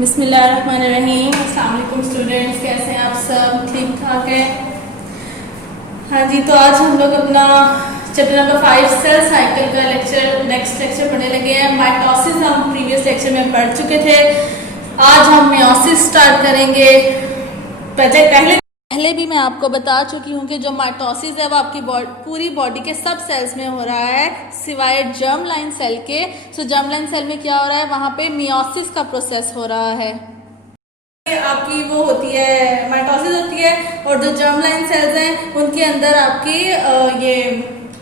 बिस्मिल्लाहिर्रहमानिर्रहीम। अस्सलाम वालेकुम स्टूडेंट्स, कैसे हैं आप सब? ठीक ठाक है? हाँ जी, तो आज हम लोग अपना चैप्टर नंबर 5 सेल साइकिल का नेक्स्ट लेक्चर पढ़ने लगे हैं। माइटोसिस हम प्रीवियस लेक्चर में पढ़ चुके थे। आज हम मियोसिस स्टार्ट करेंगे। पहले भी मैं आपको बता चुकी हूँ कि जो माइटोसिस है वो आपकी पूरी बॉडी के सब सेल्स में हो रहा है सिवाय जर्म लाइन सेल के। सो जर्म लाइन सेल में क्या हो रहा है, वहाँ पे मियोसिस का प्रोसेस हो रहा है। आपकी वो होती है माइटोसिस होती है, और जो जर्म लाइन सेल्स हैं उनके अंदर आपकी ये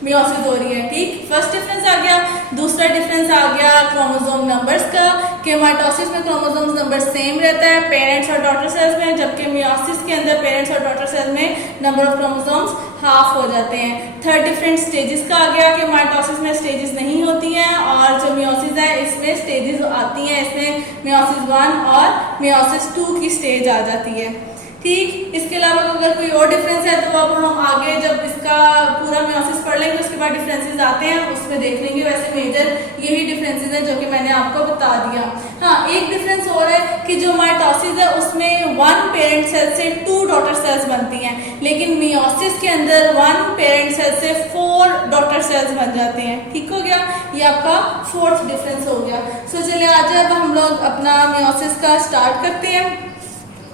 मियोसिस हो रही है। ठीक, फर्स्ट डिफरेंस आ गया। दूसरा डिफरेंस आ गया क्रोमोसोम नंबर्स का, कि माइटोसिस में क्रोमोसोम नंबर सेम रहता है पेरेंट्स और डॉटर सेल्स में, जबकि मियोसिस के अंदर पेरेंट्स और डॉटर सेल्स में नंबर ऑफ क्रोमोसोम्स हाफ हो जाते हैं। थर्ड डिफरेंट स्टेजेस का आ गया कि माइटोसिस में स्टेजेस नहीं होती हैं, और जो मियोसिस है इसमें स्टेजेस आती हैं। इसमें मियोसिस 1 और मियोसिस 2 की स्टेज आ जाती है। ठीक, इसके अलावा अगर कोई और डिफरेंस है तो अब हम आगे जब इसका पूरा मियोसिस पढ़ लेंगे उसके बाद डिफरेंसेस आते हैं उसमें देख लेंगे। वैसे मेजर यही डिफरेंसेस हैं जो कि मैंने आपको बता दिया। हाँ, एक डिफरेंस और है कि जो माइटोसिस है उसमें 1 पेरेंट सेल से 2 डॉटर सेल्स बनती हैं, लेकिन मियोसिस के अंदर 1 पेरेंट सेल से 4 डॉटर सेल्स बन जाते हैं। ठीक हो गया, ये आपका फोर्थ डिफरेंस हो गया। सो चलिए आज अब हम लोग अपना मियोसिस का स्टार्ट करते हैं।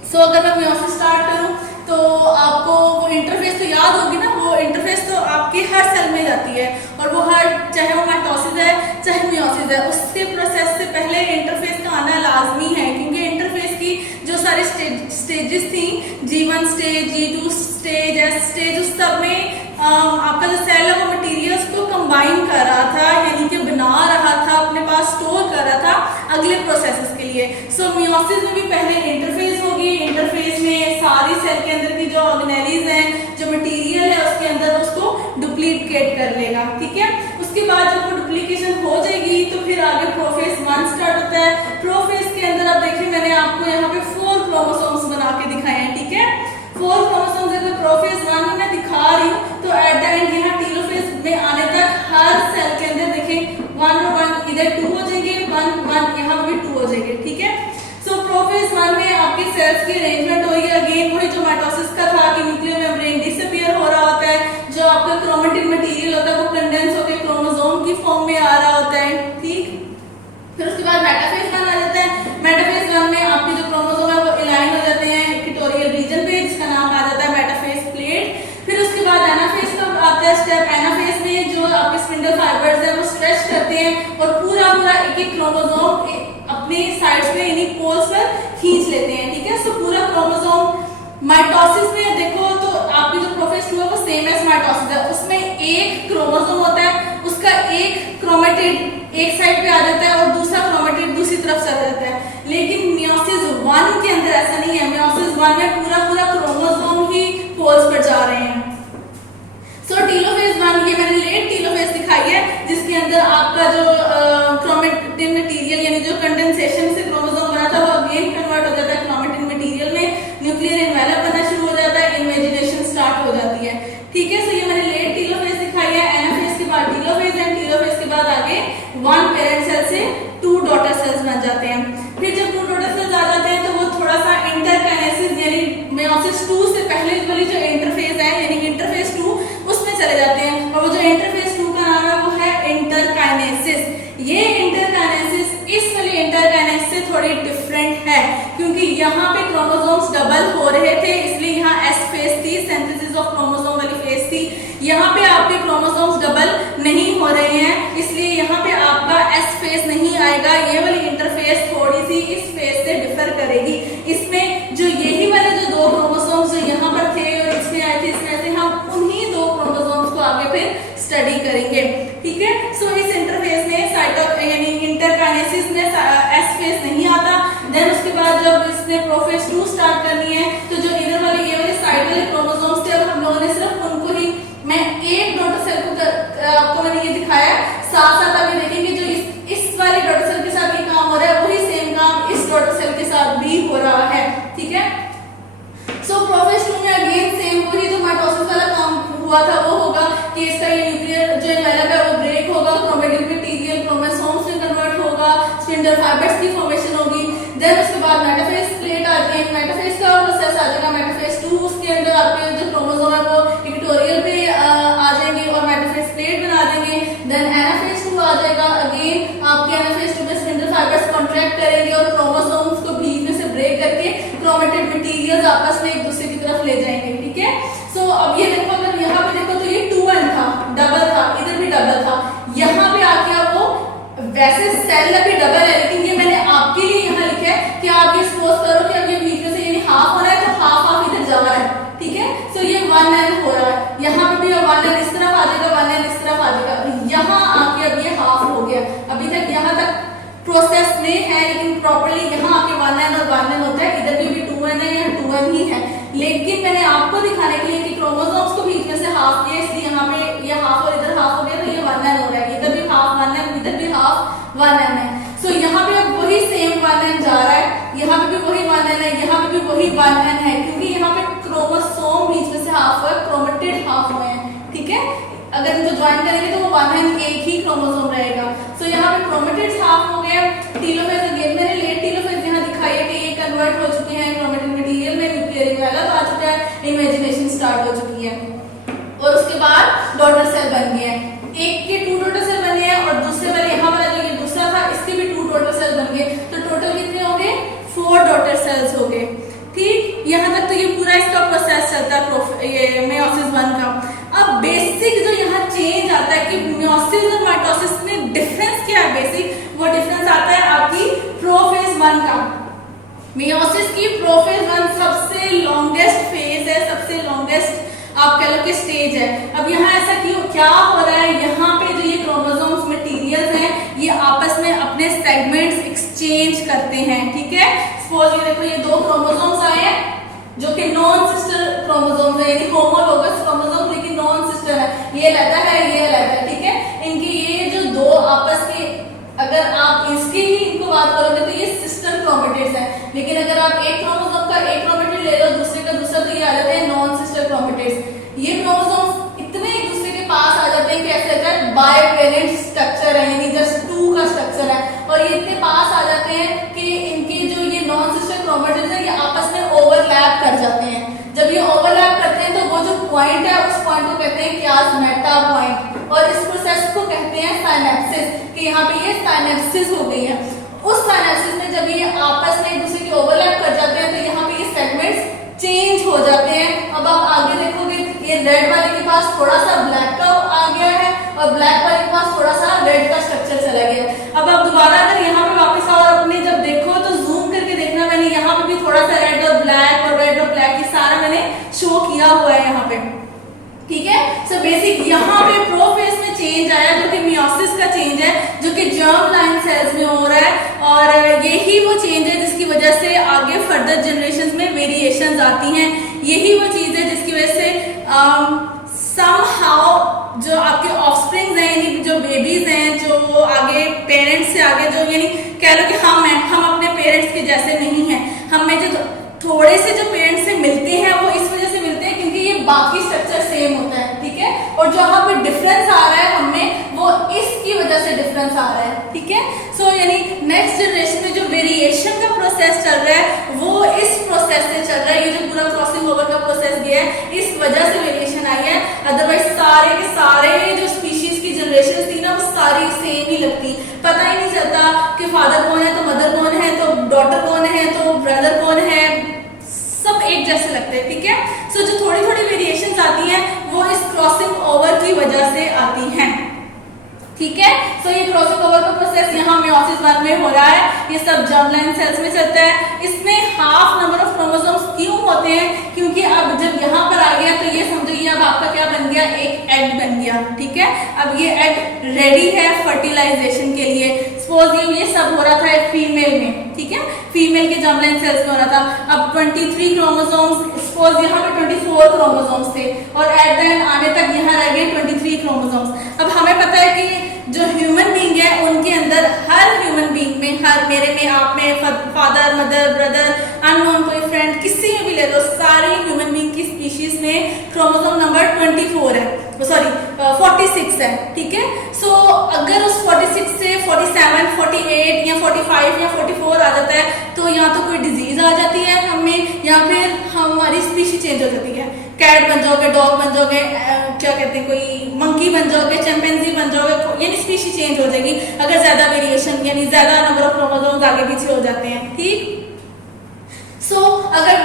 सो अगर मैं मियोसिस स्टार्ट करूं तो आपको वो इंटरफेस तो याद होगी ना। वो इंटरफेस तो आपके हर सेल में जाती है, और वो हर, चाहे वो माइटोसिस है चाहे मियोसिस है, उसके प्रोसेस से पहले इंटरफेस का आना लाजमी है, क्योंकि इंटरफेस की जो सारी स्टेजेस थी, G1 stage, G2 stage, S stage, उस सब में आपका जो सेल है वो मटीरियल्स को कंबाइन कर रहा था, यानी कि बना रहा था, अपने पास स्टोर कर रहा था अगले प्रोसेसेस के लिए। सो मियोसिस में भी पहले इंटरफेस होगी। इंटरफेस में सारी सेल के अंदर की जो ऑर्गेनेलीज हैं, जो मटेरियल है उसके अंदर उसको डुप्लीकेट कर लेगा। ठीक है, उसके बाद जब वो डुप्लीकेशन हो जाएगी तो फिर आगे प्रोफेज 1 स्टार्ट होता है। प्रोफेज के अंदर आप देखिए मैंने आपको यहाँ पे 4 क्रोमोसोम्स बना के दिखाए हैं। ठीक है, 4 क्रोमोसोम्स अगर प्रोफेज 1 में मैं दिखा रही हूँ तो एट द एंड यहाँ टीलोफेज में आने तक हर सेल के अंदर देखें 1 और 1 इधर 2 हो जाएंगे, 1 1 यहाँ भी 2 हो जाएंगे। ठीक है, सो प्रोफेज 1 में आपकी सेल्स की अरेंजमेंट होगी। अगेन वही जो माइटोसिस का था कि न्यूक्लियर मेम्ब्रेन डिसअपीयर हो रहा होता है, जो आपका क्रोमेटिन मटेरियल होता है वो कंडेंस होकर क्रोमोसोम की फॉर्म में आ रहा होता है। ठीक, फिर उसके बाद मेटाफेज 1 आ जाता है। मेटाफेज 1 में आपके जो क्रोमोसोम है वो अलाइन हो जाते हैं इक्वेटोरियल रीजन पे, जिसका नाम आ जाता है मेटाफेज प्लेट। फिर उसके बाद एनाफेज का आता है स्टेप। एनाफेज में जो आपके स्पिंडल फाइबर्स है वो स्ट्रेच करते हैं और पूरा एक एक क्रोमोसोम अपने साइड्स पे यानी पोल्स पर खींच लेते हैं। ठीक है, सो पूरा क्रोमोसोम माइटोसिस में देखो तो आपकी जो प्रोफेज 2 है वो सेम एज माइटोसिस है। उसमें एक क्रोमोसोम होता है, उसका एक क्रोमेटिड एक साइड पे आ जाता है और दूसरा क्रोमेटिड दूसरी तरफ से आ जाता है। लेकिन मियोसिस 1 के अंदर ऐसा नहीं है। मियोसिस 1 में पूरा क्रोमोसोम ही पोल्स पर जा रहे हैं। सो टीलोफेज 1, ये मैंने लेट टीलोफेज दिखाई है, जिसके अंदर आपका जो क्रोमेटिन मटेरियल यानी जो कंडेंसेशन से क्रोमोसोम बना था वो अगेन कन्वर्ट हो जाता है क्रोमेटिन मटेरियल में, न्यूक्लियर एनवेलप बनना शुरू हो जाता है, इन्वेजिनेशन स्टार्ट हो जाती है। ठीक है, सो ये मैंने लेट टीलोफेज दिखाई है। एनाफेज के बाद टीलोफेज एंड टीलोफेज के बाद आगे 1 पेरेंट सेल से 2 डॉटर सेल्स बन जाते हैं। फिर जब 2 डॉटर सेल्स आ जाते हैं तो वो थोड़ा सा इंटरकाइनेसिस यानी मियोसिस 2 से पहले वाली जो इंटरफेज है यानी इंटरफेज 2 उसमें चले जाते हैं, और वो जो इंटरफेज 2 का नाम है वो है इंटरकाइनेसिस। ये इंटरकाइनेसिस इस वाली इंटरकाइनेसिस से थोड़ी डिफरेंट है, क्योंकि यहाँ पे क्रोमोसोम्स डबल हो रहे थे, इसलिए यहाँ एस फेज थी, सिंथेसिस ऑफ क्रोमोसोम वाली फेज थी। यहाँ पे आपके क्रोमोसोम्स डबल नहीं हो रहे हैं, इसलिए यहाँ पे आपका एस फेज नहीं आएगा। ये वाली इंटरफेस थोड़ी सी इस फेज से डिफर करेगी। इसमें जो यही वाले जो 2 क्रोमोसोम्स जो यहाँ पर थे और इसमें आए थे, इसमें से हम उन्हीं 2 क्रोमोसोम्स को आगे फिर स्टडी करेंगे। ठीक है, सो इस इंटरफेस में यानी इंटरकाइनेसिस में एस फेज नहीं आता। देन उसके बाद जब इसने प्रोफेज 2 स्टार्ट करनी है तो जो इधर वाले ये वाले साइड वाले क्रोमोसोम्स थे, अब हम लोगों ने सिर्फ उनको ही, मैं एक डॉटर सेल को आपको मैंने ये दिखाया, साथ साथ अभी देखेंगे जो इस वाले डॉटर सेल के साथ ये काम हो रहा है वही सेम काम इस डॉटर सेल के साथ भी हो रहा है। ठीक है, सो प्रोफेज 2 में अगेन सेम वही जो माइटोसिस वाला काम हुआ था वो होगा कि इसका ये न्यूक्लियर जो एनवेलप है वो ब्रेक होगा, क्रोमेटिन मटेरियल क्रोमोसोम्स में कन्वर्ट होगा, स्पिंडल फाइबर्स की फॉर्मेशन होगी। देन उसके बाद आ जाएगा मेटाफेज 2, उसके अंदर आपके जो क्रोमोसोम है वो इक्वेटोरियल पे आ जाएंगे और मेटाफेज प्लेट बना देंगे। देन एनाफेज 2 आ जाएगा, अगेन आपके एनाफेज 2 में स्पिंडल फाइबर्स कॉन्ट्रैक्ट करेंगे और क्रोमोसोम्स को बीच में से ब्रेक करके क्रोमेटेड मटेरियल्स आपस में एक दूसरे की तरफ ले जाएंगे, ठीक है। सो अब ये देखो, अगर यहाँ पे देखो तो ये 2n था, डबल था, इधर भी डबल था, यहाँ पे आ गया वो, वैसे सेल अभी डबल है लेकिन ये मैंने आपके लिए यहाँ लिखा है कि आप ये सपोज करो कि अब ये बीच में से यानी हाफ हो रहा है तो हाफ हाफ इधर जा रहा है, ठीक है। सो ये 1n हो रहा है, यहाँ पे भी 1n इस तरफ आ जाएगा, 1n इस तरफ आ जाएगा, यहाँ आके अब ये हाफ हो गया। अभी तक यहाँ तक प्रोसेस में है लेकिन प्रॉपर्ली यहाँ आके 1n और 1n होता है, इधर भी 2n है, यहाँ 2n ही है, लेकिन मैंने आपको दिखाने के लिए कि क्रोमोसोम्स को बीच में से हाफ किया, इसलिए यहाँ पे ये हाफ और इधर हाफ हो गया, तो ये 1n हो रहा है, इधर भी हाफ 1n, इधर भी हाफ 1n है। सो यहाँ पे अब वही सेम 1n जा रहा है, यहाँ पे भी वही 1n है, यहाँ पे भी वही 1n है, क्योंकि यहाँ पे क्रोमोसोम बीच में से हाफ है, क्रोमेटेड हाफ हुए हैं, ठीक है। अगर इनको ज्वाइन करेंगे तो वो 1n एक ही क्रोमोसोम रहेगा। सो यहाँ पे क्रोमेटेड हाफ हो गए। टीलोफेज अगेन मैंने लेट टीलोफेज यहाँ दिखाई है कि ये कन्वर्ट हो चुके हैं क्रोमेटिन मटेरियल में, न्यूक्लियर अलग आ चुका है, इमेजिनेशन स्टार्ट हो चुकी है और उसके बाद डॉटर सेल बन गए हैं। एक के 2 डॉटर सेल बने हैं और दूसरे वाले यहाँ वाला जो ये दूसरा था इसके भी 2 डॉटर सेल बन गए, तो टोटल कितने हो गए? 4 डॉटर सेल्स हो गए, ठीक। यहाँ तक तो ये पूरा इसका प्रोसेस चलता है ये मेयोसिस 1 का। अब बेसिक जो यहाँ चेंज आता है कि मेयोसिस और माइटोसिस में डिफरेंस क्या है, बेसिक वो डिफरेंस आता है आपकी प्रोफेज 1 का। मेयोसिस की प्रोफेज 1 सबसे लॉन्गेस्ट फेज है, सबसे लॉन्गेस्ट आप कह लो कि स्टेज है। अब यहाँ ऐसा क्यों क्या हो रहा है, यहाँ पे जो ये क्रोमोसोम्स मटेरियल्स हैं ये आपस में अपने सेगमेंट्स एक्सचेंज करते हैं, ठीक है। सपोज ये देखो ये 2 क्रोमोसोम्स आए हैं जो कि नॉन सिस्टर क्रोमोसोम्स है, यानी होमोलोगस क्रोमोसोम लेकिन नॉन सिस्टर है, ये अलग है, ये अलग है, ठीक है। इनके ये जो 2 आपस के, अगर आप इसकी ही इनको बात करोगे तो ये सिस्टर क्रोमेटिड्स है, लेकिन अगर आप एक क्रोमोसोम का एक क्रोमेटिड ले लो दूसरे का दूसरा, तो ये आ जाते हैं नॉन सिस्टर क्रोमेटिड्स। ये क्रोमोसोम्स इतने एक दूसरे के पास आ जाते हैं कि ऐसे लगता है बाइवेलेंट स्ट्रक्चर है, यानी जस्ट 2 का स्ट्रक्चर है, और ये इतने पास आ जाते हैं कि इनके जो ये नॉन सिस्टर क्रोमेटिड्स है ये आपस में ओवरलैप कर जाते हैं। जब ये ओवरलैप करते हैं तो वो जो पॉइंट है उस पॉइंट को कहते हैं क्यासमेटा पॉइंट, और इस प्रोसेस को कहते हैं साइनेप्सिस, कि यहाँ पे ये साइनेप्सिस हो गई है। उस साइनेप्सिस में जब ये आपस में एक दूसरे के ओवरलैप कर जाते हैं तो यहाँ पे ये सेगमेंट्स चेंज हो जाते हैं। अब आप आगे देखोगे ये रेड वाले के पास थोड़ा सा ब्लैक का आ गया है और ब्लैक वाले के पास थोड़ा सा रेड का स्ट्रक्चर चला गया है। अब आप दोबारा अगर यहाँ पे वापस आओ और अपने जब देखो तो जूम करके देखना, मैंने यहाँ पे भी थोड़ा सा रेड और ब्लैक ये सारा मैंने शो किया हुआ है यहाँ पे, ठीक है। सो बेसिक यहाँ पे प्रोफेज में चेंज आया जो कि मियोसिस का चेंज है, जो कि जर्म लाइन सेल्स में हो रहा है, और यही वो चेंज है जिसकी वजह से आगे फर्दर जनरेशंस में वेरिएशंस आती हैं। यही वो चीज है जिसकी वजह से समहाउ जो आपके ऑफस्प्रिंग्स हैं, यानी जो बेबीज हैं, जो आगे पेरेंट्स से आगे जो यानी कह लो कि हम अपने पेरेंट्स के जैसे नहीं हैं, हमें जो थोड़े से जो पेरेंट्स से मिलते हैं वो इस वजह से मिलते हैं क्योंकि ये बाकी स्ट्रक्चर सेम होता है, ठीक है। और जहाँ पे डिफरेंस आ रहा है हमें वो इसकी वजह से डिफरेंस आ रहा है, ठीक है। सो यानी नेक्स्ट जनरेशन में जो वेरिएशन का प्रोसेस चल रहा है वो इस प्रोसेस से चल रहा है। ये जो पूरा क्रॉसिंग ओवर का प्रोसेस गया है इस वजह से वेरिएशन आई है, अदरवाइज सारे के सारे जो स्पीशीज की जनरेशन थी ना वो सारी सेम ही लगती, पता ही नहीं चलता कि फादर कौन है तो मदर कौन है तो डॉटर कौन है तो ब्रदर कौन है, सब एक जैसे लगते हैं, ठीक है। सो जो थोड़ी थोड़ी वेरिएशंस आती हैं वो इस क्रॉसिंग ओवर की वजह से आती हैं, ठीक है। सो ये क्रॉसिंग ओवर का प्रोसेस यहाँ मेयोसिस 1 में हो रहा है, ये सब जर्म लाइन सेल्स में चलता है। इसमें हाफ नंबर ऑफ क्रोमोसोम्स क्यों होते हैं, क्योंकि अब जब यहाँ पर आ गया तो ये समझो ये अब आपका क्या बन गया, एक एग बन गया, ठीक है। अब ये एग रेडी है फर्टिलाइजेशन के लिए। सपोज ये सब हो रहा था एक फीमेल में, ठीक है, फीमेल के जर्म लाइन सेल्स में हो रहा था। अब 23 क्रोमोसोम्स, सपोज यहाँ पे 24 क्रोमोसोम्स थे और एट द एंड आने तक यहाँ रह गए 23 क्रोमोसोम्स। अब हमें पता है कि जो ह्यूमन बीइंग है उनके अंदर हर ह्यूमन बीइंग में, हर मेरे में, आप में, फादर मदर ब्रदर अननोन कोई फ्रेंड किसी में भी ले लो, सारे ह्यूमन बीइंग की स्पीशीज में क्रोमोसोम नंबर 24 है, सॉरी 46 है, ठीक है। सो अगर उस 46 से 47, 48 या 45 या 44 आ जाता है तो या तो कोई डिजीज आ जाती है हमें, या फिर हम हमारी स्पीशी चेंज हो जाती है। कैट बन जाओगे, डॉग बन जाओगे, क्या कहते हैं, कोई मंकी बन जाओगे, चिंपैंजी बन जाओगे, यानी स्पीशी चेंज हो जाएगी अगर ज्यादा वेरिएशन यानी ज्यादा नंबर ऑफ क्रोमोसोम्स आगे पीछे हो जाते हैं। ठीक। सो अगर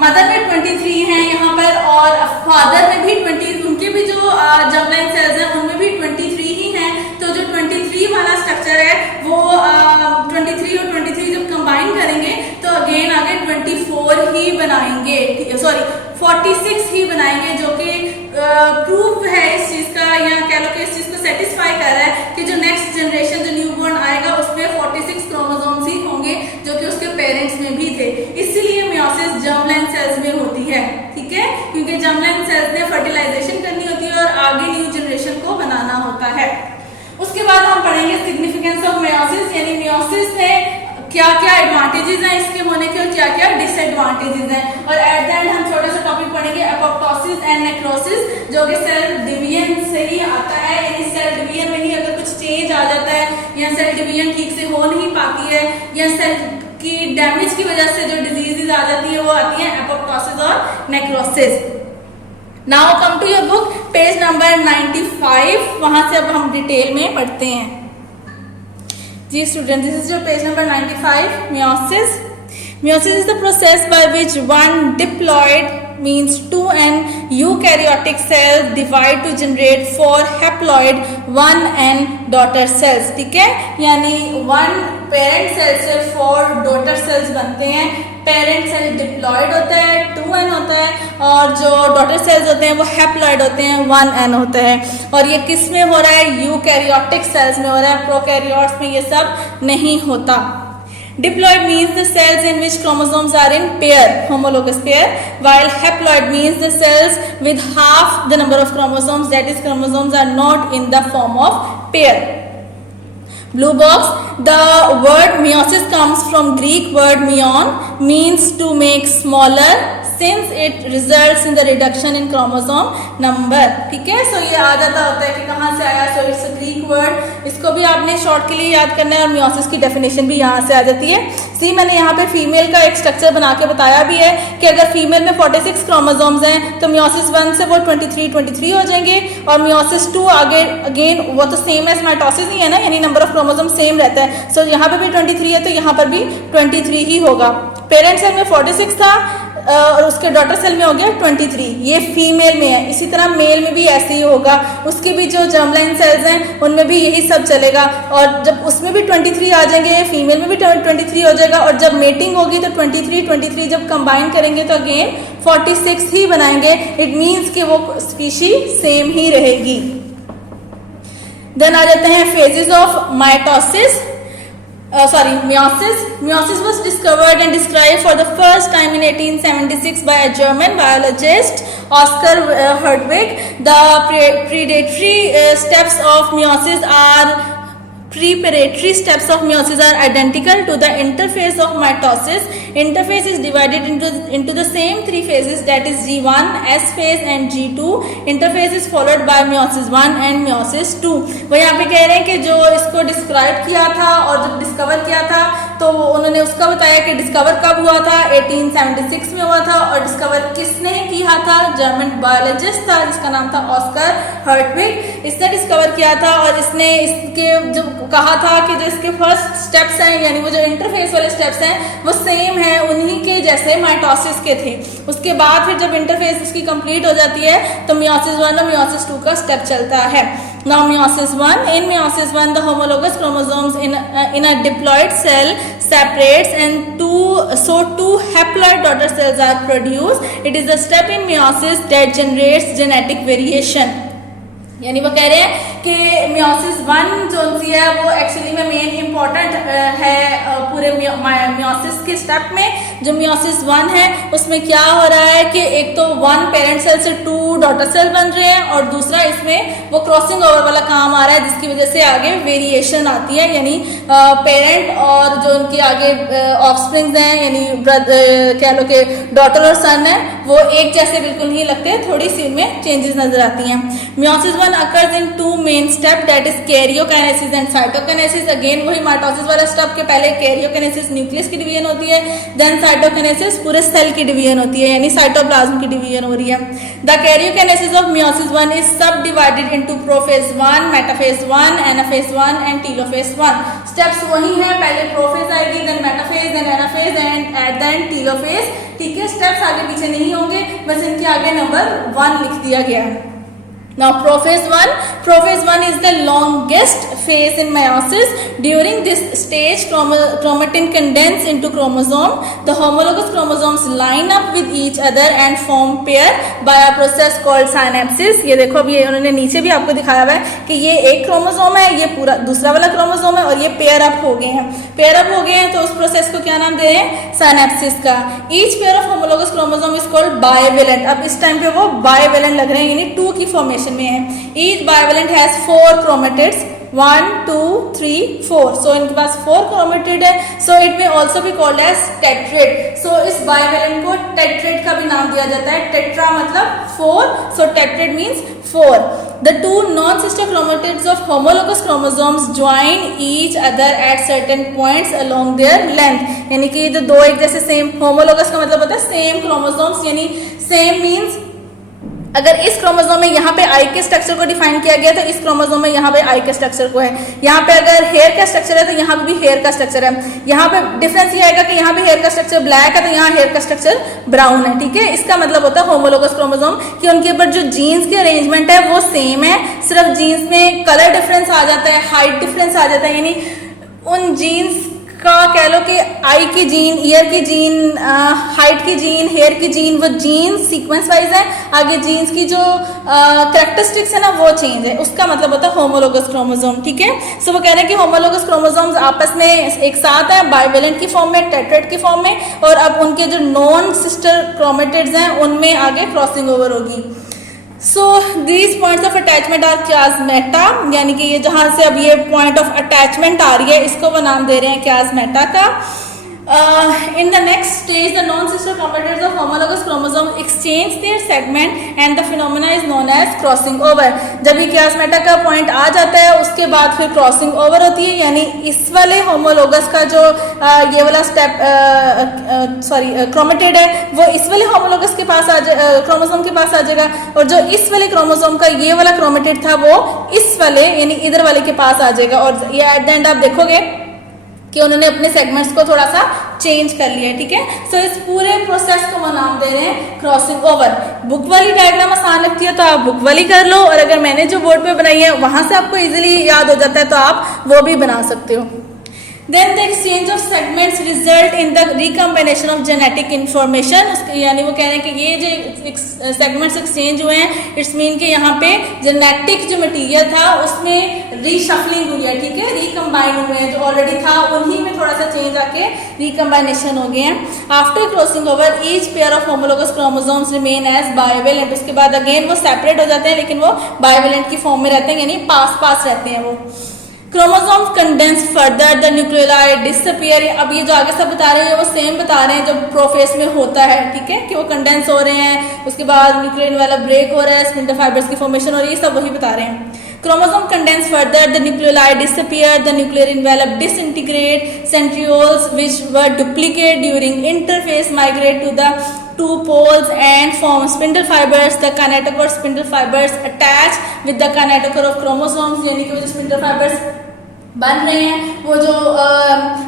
मदर में 23 हैं यहाँ पर और फादर में भी 20, उनके भी जो जर्मलाइन सेल्स हैं उनमें भी 23 ही हैं, तो जो 23 वाला स्ट्रक्चर है वो 23 और 23 जब कंबाइन करेंगे तो अगेन आगे 24 ही बनाएंगे, सॉरी 46 ही बनाएंगे, जो कि प्रूफ है इस चीज का, या कह लो कि इस चीज को सेटिस्फाई कर रहा है कि जो नेक्स्ट जनरेशन जो न्यूबॉर्न आएगा उसमें 46 क्रोमोसोम्स ही होंगे जो कि उसके पेरेंट्स में भी थे। इसीलिए मियोसिस जर्मलाइन सेल्स में होती है। ठीक है, क्योंकि जर्मलाइन सेल्स ने फर्टिलाइजेशन करनी होती है और आगे न्यू जनरेशन को बनाना होता है। उसके बाद हम पढ़ेंगे सिग्निफिकेंस ऑफ मियोसिस, यानी मियोसिस में क्या क्या एडवांटेजेस हैं इसके होने के और क्या क्या डिसएडवांटेजेस हैं, और एट द एंड हम छोटा सा टॉपिक पढ़ेंगे एपोप्टोसिस एंड नेक्रोसिस, जो कि सेल डिवीजन से ही आता है। यानी सेल डिवीजन में ही अगर कुछ चेंज आ जाता है या सेल डिवीजन ठीक से हो नहीं पाती है या सेल की डैमेज की वजह से जो डिजीजेज आ जाती है वो आती है एपोप्टोसिस और necrosis. Now come to your book, page number 95, वहां से अब हम डिटेल में पढ़ते हैं। जी student, this is your page number 95, meiosis. Meiosis is the process by which one diploid means 2n eukaryotic cells divide to generate 4 haploid 1n daughter cells. ठीक है, यानी 1 पेरेंट सेल से 4 डॉटर सेल्स बनते हैं। पेरेंट सेल डिप्लॉयड होता है, 2n होता है, और जो डॉटर सेल्स होते हैं वो हैप्लॉयड होते हैं, 1n होता है। और ये किस में हो रहा है? यूकैरियोटिक सेल्स में हो रहा है, प्रोकैरियोट्स में ये सब नहीं होता। Diploid means the cells in which chromosomes are in pair, homologous pair, while haploid means the cells with half the number of chromosomes, that is chromosomes are not in the form of pair. Blue box, the word meiosis comes from Greek word meion, means to make smaller, since it results in the reduction in chromosome number. ठीक है, सो ये आ जाता होता है कि कहाँ से आया, so it's a Greek word, इसको भी आपने शॉर्ट के लिए याद करना है और मियोसिस की डेफिनेशन भी यहाँ से आ जाती है। सी मैंने यहाँ पे फीमेल का एक स्ट्रक्चर बना के बताया भी है कि अगर फीमेल में 46 क्रोमोसोम्स हैं तो मियोसिस 1 से वो 23 हो जाएंगे, और मियोसिस 2 आगे अगेन वो तो सेम एज माइटोसिस ही है ना, यानी नंबर ऑफ क्रोमोसोम सेम रहता है। सो यहाँ पे भी 23 है तो यहाँ पर भी 23 ही होगा। पेरेंट सेल में 46 था और उसके डॉटर सेल में हो गया 23, ये फीमेल में है। इसी तरह मेल में भी ऐसे ही होगा, उसके भी जो जर्मलाइन सेल्स हैं उनमें भी यही सब चलेगा, और जब उसमें भी 23 आ जाएंगे, फीमेल में भी 23 हो जाएगा, और जब मेटिंग होगी तो 23 जब कंबाइन करेंगे तो अगेन 46 ही बनाएंगे। इट मीन्स कि वो स्पीशी सेम ही रहेगी। देन आ जाते हैं phases of mitosis, meiosis. Meiosis was discovered and described for the first time in 1876 by a German biologist, Oscar Hertwig. The preparatory steps of meiosis are identical to the interphase of mitosis. Interphase is divided into the same 3 phases, that is G1, S phase and G2. Interphase is followed by meiosis 1 and meiosis 2. वो यहाँ पे कह रहे हैं कि जो इसको describe किया था और जब डिस्कवर किया था तो उन्होंने उसका बताया कि डिस्कवर कब हुआ था, 1876 में हुआ था, और डिस्कवर किसने किया था? जर्मन बायोलॉजिस्ट था जिसका नाम था ऑस्कर हर्टविग। इसने डिस्कवर किया था और इसने इसके जो कहा था कि जो इसके फर्स्ट स्टेप्स हैं, यानी वो जो इंटरफेस वाले स्टेप्स हैं वो सेम है उन्हीं के जैसे माइटोसिस के थे। उसके बाद फिर जब इंटरफेस उसकी कंप्लीट हो जाती है तो मियोसिस 1 और मियोसिस 2 का स्टेप चलता है। Now meiosis 1, in meiosis 1 the homologous chromosomes in a diploid cell separates and two haploid daughter cells are produced. It is the step in meiosis that generates genetic variation. यानी वो कह रहे हैं कि meiosis 1 जो सी है वो एक्चुअली में मेन इंपॉर्टेंट है पूरे मियोसिस के स्टेप में। जो मियोसिस 1 है उसमें क्या हो रहा है कि एक तो 1 पेरेंट सेल से 2 डॉटर सेल बन रहे हैं, और दूसरा इसमें वो क्रॉसिंग ओवर वाला काम आ रहा है जिसकी वजह से आगे वेरिएशन आती है, यानी पेरेंट और जो उनके आगे ऑफस्प्रिंग्स हैं, यानी कह लो कि डॉटर और सन है, वो एक जैसे बिल्कुल नहीं लगते, थोड़ी सी इनमें चेंजेस नजर आती हैं। Meiosis 1 one occurs in two main step, that is karyokinesis and cytokinesis. Again वही माइटोसिस वाला स्टेप के पहले कैरियोकाइनेसिस न्यूक्लियस की डिवीजन होती है, देन साइटोकाइनेसिस पूरे सेल की डिवीजन होती है, यानी साइटोप्लाज्म की डिवीजन हो रही है। The karyokinesis of meiosis 1 is subdivided into prophase 1, metaphase 1, anaphase 1 and telophase 1। Steps वही है, पहले प्रोफेज आएगी, then metaphase, then anaphase and at the end telophase. ठीक है, स्टेप्स आगे पीछे नहीं होंगे, बस इनके आगे नंबर 1 लिख दिया गया है। Now prophase 1 is the longest phase in meiosis. During this stage, chromatin condense into chromosome. The homologous chromosomes line up with each other and form pair by a process called synapsis. ये देखो अभी उन्होंने नीचे भी आपको दिखाया हुआ है कि ये एक क्रोमोसोम है, ये पूरा दूसरा वाला क्रोमोसोम है और ये पेयर अप हो गए हैं। पेयर अप हो गए हैं तो उस प्रोसेस को क्या नाम दे रहे हैं? सिनैप्सिस का। Each pair of homologous chromosome is called bivalent. अब इस टाइम पे वो बाइवेलेंट लग रहे हैं, यानी 2 की फॉर्मेशन में है। Each bivalent has 4 chromatids, 1, 2, 3, 4. So इनके पास 4 chromatid है, so it may also be called as tetrad. So इस bivalent को tetrad का भी नाम दिया जाता है। tetra मतलब 4, so tetrad means 4. The 2 non-sister chromatids of homologous chromosomes join each other at certain points along their length. यानी कि जो दो एक जैसे सेम, homologous का मतलब होता है सेम chromosomes, यानी same means अगर इस क्रोमोसोम में यहाँ पे आई के स्ट्रक्चर को डिफाइन किया गया तो इस क्रोमोसोम में यहाँ पे आई के स्ट्रक्चर को है। यहाँ पे अगर हेयर का स्ट्रक्चर है तो यहाँ पे भी हेयर का स्ट्रक्चर है। यहाँ पे डिफरेंस ये आएगा कि यहाँ पे हेयर का स्ट्रक्चर ब्लैक है तो यहाँ हेयर का स्ट्रक्चर ब्राउन है। ठीक है, इसका मतलब होता है होमोलोगस क्रोमोसोम कि उनके ऊपर जो जीन्स की अरेंजमेंट है वो सेम है, सिर्फ जीन्स में कलर डिफरेंस आ जाता है, हाइट डिफरेंस आ जाता है, यानी उन जीन्स का कह लो कि आई की जीन, ईयर की जीन, हाइट की जीन, हेयर की जीन, वो जीन सीक्वेंस वाइज है। आगे जीन्स की जो कैरेक्टरिस्टिक्स है ना वो चेंज है, उसका मतलब होता है होमोलोगस क्रोमोसोम। ठीक है, सो वो कह रहे हैं कि होमोलोगस क्रोमोसोम्स आपस में एक साथ है, बाइवेलेंट की फॉर्म में, टेट्रेड की फॉर्म में, और अब उनके जो नॉन सिस्टर क्रोमेटिड्स हैं उनमें आगे क्रॉसिंग ओवर होगी। So these points of attachment are chiasmata, यानी कि ये जहाँ से अब ये पॉइंट ऑफ अटैचमेंट आ रही है इसको वो नाम दे रहे हैं क्याजमेटा का। In the next stage, the non-sister chromatids of homologous chromosomes exchange their segment and the phenomena is known as crossing over. जब ये क्याजमेटा का पॉइंट आ जाता है उसके बाद फिर क्रॉसिंग ओवर होती है, यानी इस वाले होमोलोगस का जो ये वाला स्टेप क्रोमेटिड है वो इस वाले होमोलोगस के पास क्रोमोसोम के पास आ जाएगा, और जो इस वाले क्रोमोसोम का ये वाला क्रोमेटिड था वो इस वाले यानी इधर वाले के पास आ जाएगा। और ये एट द एंड आप देखोगे कि उन्होंने अपने सेगमेंट्स को थोड़ा सा चेंज कर लिया है। ठीक है, सो इस पूरे प्रोसेस को वो नाम दे रहे हैं क्रॉसिंग ओवर। बुक वाली डायग्राम आसान लगती है तो आप बुक वाली कर लो, और अगर मैंने जो बोर्ड पे बनाई है वहां से आपको इजीली याद हो जाता है तो आप वो भी बना सकते हो। Then the exchange of segments result in the recombination of genetic information. यानी वो कह रहे हैं कि ये जो सेगमेंट्स एक्सचेंज हुए हैं इट्स मीन कि यहाँ पे जेनेटिक जो मटेरियल था उसमें रीशफलिंग हुई है। ठीक है, रिकम्बाइन हुए हैं, जो ऑलरेडी था उन्हीं में थोड़ा सा चेंज आके रिकम्बाइनेशन हो गए हैं। After crossing over each pair of homologous chromosomes remain as bivalent. उसके बाद अगेन वो सेपरेट हो जाते हैं लेकिन वो बाइवेलेंट की फॉर्म में रहते हैं, यानी पास पास रहते हैं वो। Chromosomes condense further, the nucleoli disappear. अब ये जो आगे सब बता रहे हैं वो सेम बता रहे हैं जो प्रोफेस में होता है। ठीक है, कि वो कंडेंस हो रहे हैं, उसके बाद न्यूक्लियन वाला ब्रेक हो रहा है, स्पिंडल फाइबर्स की फॉर्मेशन हो रही है, सब वही बता रहे हैं। Chromosome condense further, the nucleoli disappear, the nuclear envelope disintegrate, centrioles which were duplicate during interphase migrate to the two poles and form spindle fibers. The kinetochore spindle fibers attach with the kinetochore of chromosomes, यानी कि वो जो spindle fibers बन रहे हैं वो जो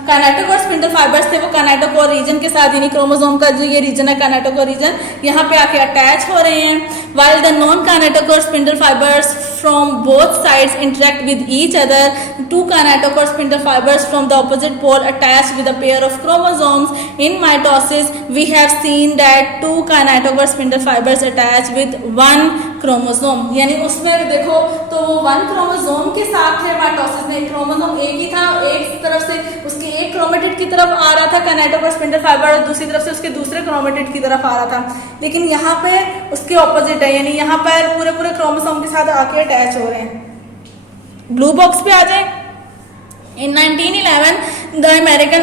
kinetochore spindle fibres थे वो काइनेटोकोर रीजन के साथ, यानी क्रोमोसोम का जो ये रीजन है काइनेटोकोर रीजन, यहाँ पे आके अटैच हो रहे हैं। while the non kinetochore spindle fibres from both sides interact with each other, two kinetochore spindle fibers from the opposite pole attached with a pair of chromosomes. In mitosis we have seen that two kinetochore spindle fibers attach with one chromosome, यानी उसमें देखो तो वो one chromosome के साथ है mitosis में। Chromosome एक ही था, एक तरफ से उसके एक क्रोमेटिड की तरफ आ रहा था काइनेटोकोर स्पिंडल फाइबर और दूसरी तरफ से उसके दूसरे क्रोमेटिड की तरफ आ रहा था, लेकिन यहाँ पे उसके ऑपोजिट है, यानी यहाँ पर पूरे पूरे क्रोमोसोम के साथ आके अटैच हो रहे हैं। ब्लू बॉक्स पे आ जाए। इन 1911 the American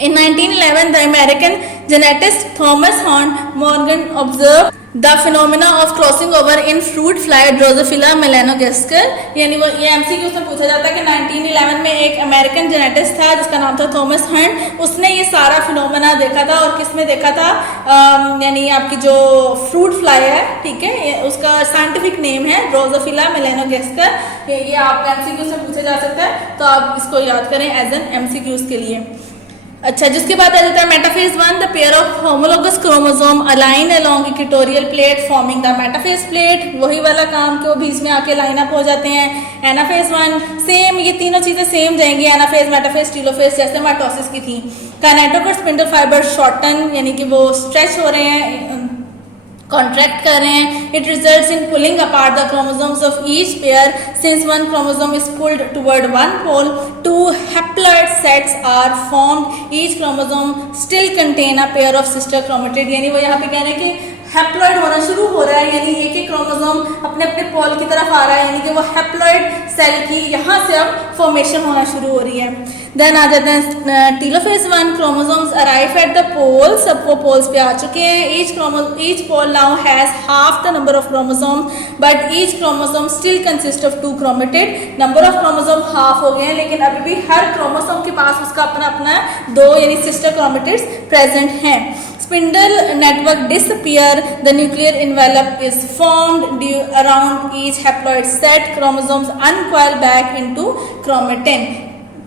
In 1911, the American genetist Thomas Hunt Morgan observed the phenomena of crossing over in fruit fly Drosophila melanogaster। यानी वो ये एमसीक्यू में पूछा जाता है कि 1911 में एक अमेरिकन जेनेटिस्ट था जिसका नाम था थॉमस हंट, उसने ये सारा फिनोमेना देखा था। और किसमें देखा था? यानी आपकी जो फ्रूट फ्लाई है, ठीक है, उसका साइंटिफिक नेम है ड्रोसोफिला मेलानोगास्टर। ये आप एमसीक्यू से पूछा जा सकता है, तो आप इसको याद करें एज एन एमसीक्यूज के लिए। अच्छा, जिसके बाद आ जाता है metaphase 1, the pair of homologous chromosome align along equatorial plate forming the metaphase plate. वही वाला काम कि वो बीच में आके लाइन अप हो जाते हैं। एनाफेज 1 सेम, ये तीनों चीजें सेम जाएंगी, एनाफेज, मेटाफेज, टीलोफेज, जैसे माइटोसिस की थी। काइनेटोकोर स्पिंडल फाइबर शॉर्टन, यानी कि वो स्ट्रेच हो रहे हैं, कॉन्ट्रैक्ट कर रहे हैं। It results in pulling apart the chromosomes of each pair since one chromosome is pulled toward one pole, two haploid sets are formed, each chromosome still contain a pair of sister chromatid. यानी वो यहाँ पे कह रहे हैं कि haploid होना शुरू हो रहा है, यानी एक एक क्रोमोसोम अपने अपने पोल की तरफ आ रहा है, यानी कि वो हैप्लॉइड सेल की यहाँ से अब फॉर्मेशन होना शुरू हो रही है। देन आ जाते हैं telophase 1, chromosomes arrive at the poles, सब वो पोल्स पे आ चुके हैं। Each pole now has half the number of chromosomes but each chromosome still consist of 2 chromatid. Number of chromosome half हो गए हैं, लेकिन अभी भी हर क्रोमोसोम के पास उसका अपना अपना 2 यानी सिस्टर क्रोमेटिड्स प्रेजेंट हैं। Spindle network disappear, the nuclear envelope is formed around each haploid set, chromosomes uncoil back into chromatin।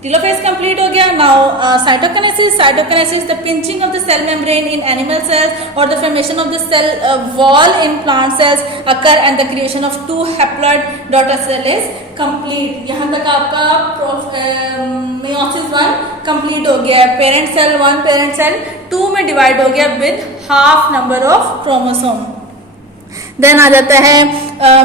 Telophase complete हो गया। Now cytokinesis, cytokinesis the pinching of the cell membrane in animal cells और the formation of the cell wall in plant cells occur and the creation of 2 haploid daughter cell is complete. यहाँ तक आपका meiosis 1 complete हो गया है। Parent cell 1 parent cell 2 में divide हो गया with half number of chromosome. Then आ जाता है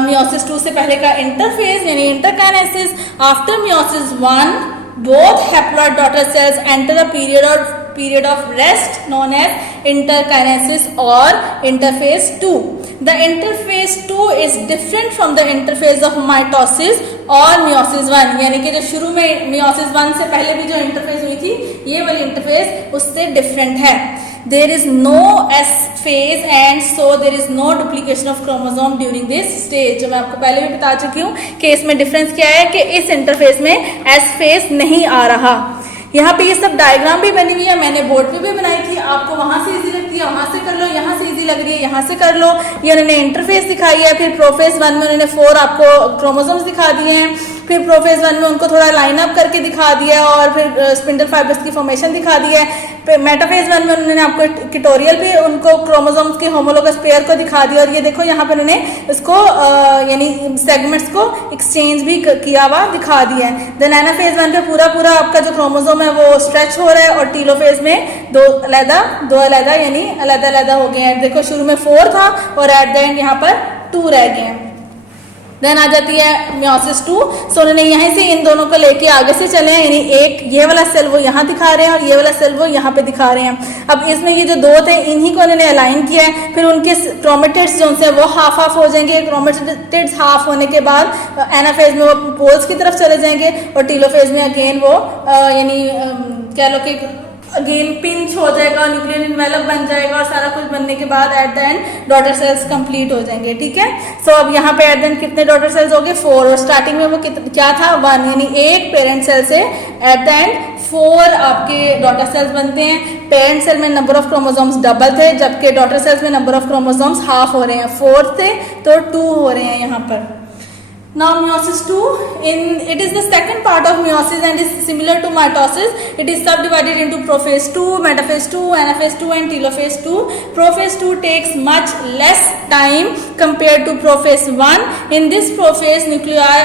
मियोसिस 2 से पहले का इंटरफेज यानी interkinesis. After meiosis 1 both haploid daughter cells enter a period of rest known as interkinesis or interphase 2. The interphase 2 is different from the interphase of mitosis और meiosis 1, यानी कि जो शुरू में meiosis 1 से पहले भी जो इंटरफेज हुई थी, ये वाली इंटरफेज उससे डिफरेंट है। There is no S phase and so there is no duplication of chromosome during this stage। जो मैं आपको पहले भी बता चुकी हूँ कि इसमें डिफरेंस क्या है कि इस इंटरफेज में S phase नहीं आ रहा। यहाँ पे ये सब डायग्राम भी बनी हुई है, मैंने बोर्ड पे भी बनाई थी, आपको वहां से इजी लगती है वहां से कर लो, यहाँ से इजी लग रही है यहाँ से कर लो। ये उन्होंने इंटरफेस दिखाई है, फिर प्रोफेज 1 में उन्होंने 4 आपको क्रोमोसोम्स दिखा दिए हैं, फिर प्रोफेज 1 में उनको थोड़ा लाइन अप करके दिखा दिया और फिर स्पिंडल फाइबर्स की फॉर्मेशन दिखा दी है। मेटाफेज 1 में उन्होंने आपको इक्वेटोरियल भी उनको क्रोमोसोम्स के होमोलोगस पेयर को दिखा दिया और ये देखो यहाँ पर उन्होंने इसको यानी सेगमेंट्स को एक्सचेंज भी किया हुआ दिखा दिया है। देन एनाफेज 1 पे पूरा आपका जो क्रोमोसोम है वो स्ट्रेच हो रहा है और टीलोफेज में 2 अलग यानी अलग हो गए हैं। देखो शुरू में 4 था और एट द एंड यहाँ पर 2 रह गए हैं। देन आ जाती है मियोसिस 2। सो उन्होंने यहाँ से इन दोनों को लेके आगे से चले हैं, यानी एक ये वाला सेल वो यहाँ दिखा रहे हैं और ये वाला सेल वो यहाँ पे दिखा रहे हैं। अब इसमें ये जो 2 थे इन्हीं को उन्होंने अलाइन किया है। फिर उनके क्रोमेटिड्स जो से वो हाफ हो जाएंगे। क्रोमेटिड्स हाफ होने के बाद एनाफेज में वो पोल्स की तरफ चले जाएंगे और टीलोफेज में अगेन वो यानी कह लो कि अगेन पिंच हो जाएगा, न्यूक्लियर इन्वेलप बन जाएगा और सारा कुछ बनने के बाद eight the and daughter cells complete हो जाएंगे। ठीक है, सो अब यहाँ पे एट द एंड कितने डॉटर सेल्स हो गए? 4 और स्टार्टिंग में वो क्या था 1, यानी एक पेरेंट सेल से एट द एंड 4 आपके डॉटर सेल्स बनते हैं। पेरेंट सेल में नंबर ऑफ क्रोमोसोम्स डबल थे जबकि डॉटर सेल्स में नंबर ऑफ क्रोमोसोम्स हाफ हो रहे हैं, 4 थे तो 2 हो रहे हैं यहाँ पर। Now meiosis 2, it is the second part of meiosis and is similar to mitosis. It is subdivided into prophase 2, metaphase 2, anaphase 2 and telophase 2. Prophase 2 takes much less time compared to prophase 1. In this prophase nuclei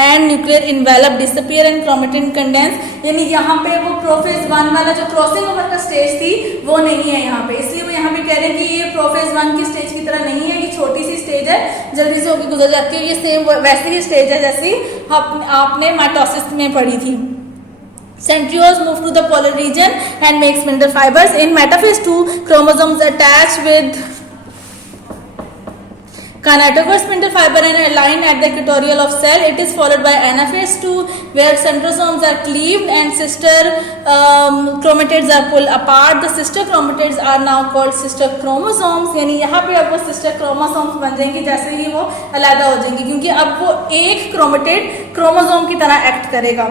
and nuclear envelope disappear and chromatin condense। यानी यहाँ पे वो prophase 1 वाला जो crossing over का stage थी वो नहीं है यहाँ पे, इसलिए वो यहाँ पे कह रहे हैं कि ये प्रोफेज 1 की स्टेज की तरह नहीं है, ये छोटी सी स्टेज है, जल्दी से होकर गुजर जाती है। ये सेम वैसी ही स्टेज है जैसी आपने माइटोसिस में पढ़ी थी। Centrioles move to the polar region and make spindle fibers. In metaphase 2, chromosomes attach with Kinetochore spindle fiber and aligned at the equatorial of cell. It is followed by anaphase 2 where centrosomes are cleaved and sister chromatids are pulled apart. The sister chromatids are now called sister chromosomes. यानी यहाँ पे अब वो sister chromosomes बन जाएंगी जैसे ही वो अलग हो जाएंगी, क्योंकि अब वो एक chromatid chromosome की तरह act करेगा.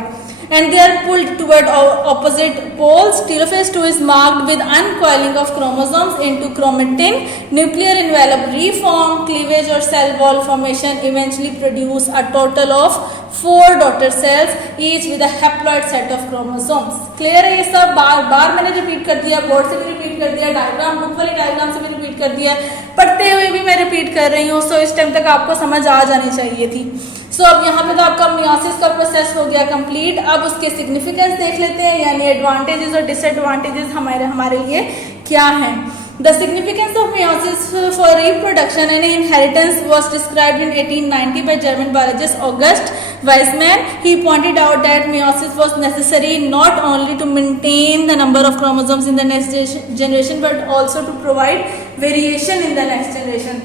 And they are pulled toward opposite poles. Telophase 2 is marked with uncoiling of chromosomes into chromatin. Nuclear envelope reform, cleavage or cell wall formation eventually produce a total of 4 daughter cells, each with a haploid set of chromosomes. Clear है ये सब? बार बार मैंने repeat कर दिया, board से भी repeat कर दिया, डायग्राम बुक वाले डायग्राम से भी रिपीट कर दिया, पढ़ते हुए भी मैं रिपीट कर रही हूँ. सो इस टाइम तक आपको समझ आ जानी चाहिए थी. सो अब यहाँ पे तो आपका मियोसिस का प्रोसेस हो गया कंप्लीट. अब उसके सिग्निफिकेंस देख लेते हैं, यानी एडवांटेजेस और डिसएडवांटेजेस हमारे लिए क्या हैं. The significance of meiosis for reproduction and inheritance was described in 1890 by German biologist August Weismann. He pointed out that meiosis was necessary not only to maintain the number of chromosomes in the next generation but also to provide variation in the next generation.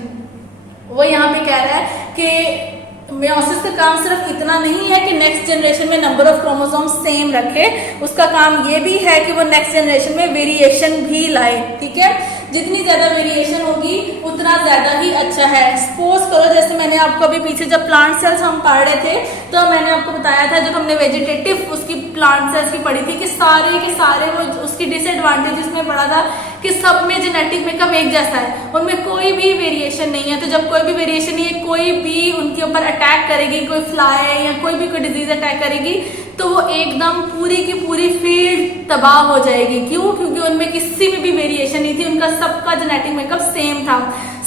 वो यहाँ पे कह रहा है कि meiosis का काम सिर्फ इतना नहीं है कि नेक्स्ट जनरेशन में नंबर ऑफ क्रोमोसोम सेम रखे, उसका काम ये भी है कि वो नेक्स्ट जनरेशन में वेरिएशन भी लाए. ठीक है, जितनी ज्यादा वेरिएशन होगी उतना ज्यादा ही अच्छा है. सपोज करो जैसे मैंने आपको अभी पीछे जब प्लांट सेल्स हम पढ़ रहे थे तो मैंने आपको बताया था, जब हमने वेजिटेटिव उसकी प्लांट सेल्स की पढ़ी थी कि सारे के सारे वो उसकी डिसएडवांटेजेस में पढ़ा था कि सब में जेनेटिक मेकअप एक जैसा है, उनमें कोई भी वेरिएशन नहीं है. तो जब कोई भी वेरिएशन नहीं है, कोई भी उनके ऊपर अटैक करेगी, कोई फ्लाई या कोई भी कोई डिजीज अटैक करेगी तो वो एकदम पूरी की पूरी फील्ड तबाह हो जाएगी. क्यों? क्योंकि उनमें किसी में भी वेरिएशन नहीं थी, उनका सबका जेनेटिक मेकअप सेम था.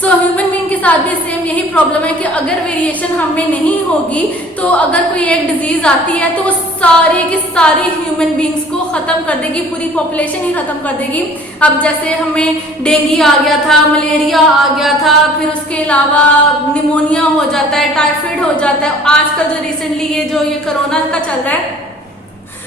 सो ह्यूमन बीइंग के साथ भी सेम यही प्रॉब्लम है कि अगर वेरिएशन हमें नहीं होगी तो अगर कोई एक डिजीज आती है तो वो सारी की सारी ह्यूमन बीइंग्स को खत्म कर देगी, पूरी पॉपुलेशन ही खत्म कर देगी. अब जैसे हमें डेंगू आ गया था, मलेरिया आ गया था, फिर उसके अलावा निमोनिया हो जाता है, टाइफाइड हो जाता है, आजकल जो रिसेंटली ये कोरोना का चल रहा है,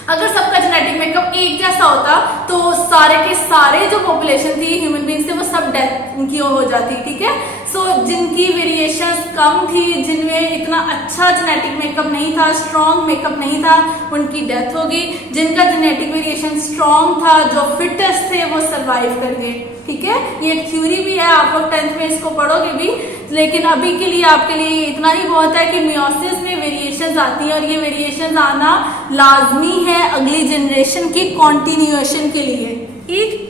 अगर सबका जेनेटिक मेकअप एक जैसा होता तो सारे के सारे जो पॉपुलेशन थी ह्यूमन बीइंग्स थे वो सब डेथ उनकी हो जाती. ठीक है, सो जिनकी वेरिएशंस कम थी, जिनमें इतना अच्छा जेनेटिक मेकअप नहीं था, स्ट्रॉन्ग मेकअप नहीं था, उनकी डेथ हो गई. जिनका जेनेटिक वेरिएशन स्ट्रॉन्ग था, जो फिटेस्ट थे, वो सर्वाइव कर गए. ठीक है, ये एक थ्योरी भी है, आप लोग 10th में इसको पढ़ोगे भी, लेकिन अभी के लिए आपके लिए इतना ही बहुत है कि मियोसिस में वेरिएशंस आती हैं और ये वेरिएशंस आना लाजमी है अगली जनरेशन की कॉन्टिन्यूएशन के लिए. ठीक,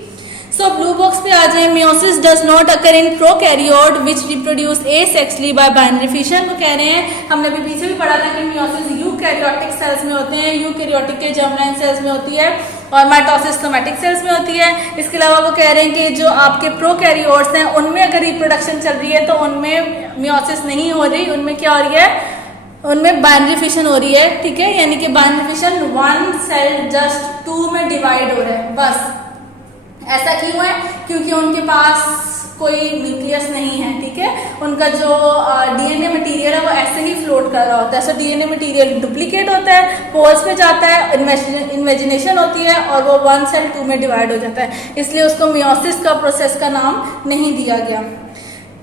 सो ब्लू बॉक्स पे आ जाए. Meiosis does not occur in prokaryote which reproduce asexually bye binary fission. वो कह रहे हैं, हमने अभी पीछे भी पढ़ा था कि मियोसिस यूकैरियोटिक सेल्स में होते हैं, यूकैरियोटिक के जर्मलाइन सेल्स में होती है और माइटोसिस सोमैटिक सेल्स में होती है. इसके अलावा वो कह रहे हैं कि जो आपके प्रोकैरियोट्स हैं उनमें अगर रिप्रोडक्शन चल रही है तो उनमें मियोसिस नहीं हो रही, उनमें क्या हो रही है, उनमें बाइनरी फिशन हो रही है. ठीक है, यानी कि बाइनरी फिशन 1 सेल जस्ट 2 में डिवाइड हो रहा है बस. ऐसा क्यों है? क्योंकि उनके पास कोई न्यूक्लियस नहीं है. ठीक है, उनका जो डीएनए मटेरियल है वो ऐसे ही फ्लोट कर रहा होता है. सो डीएनए मटेरियल डुप्लीकेट होता है, पोल्स पे जाता है, इन्वेजिनेशन होती है और वो 1 सेल 2 में डिवाइड हो जाता है, इसलिए उसको मियोसिस का प्रोसेस का नाम नहीं दिया गया.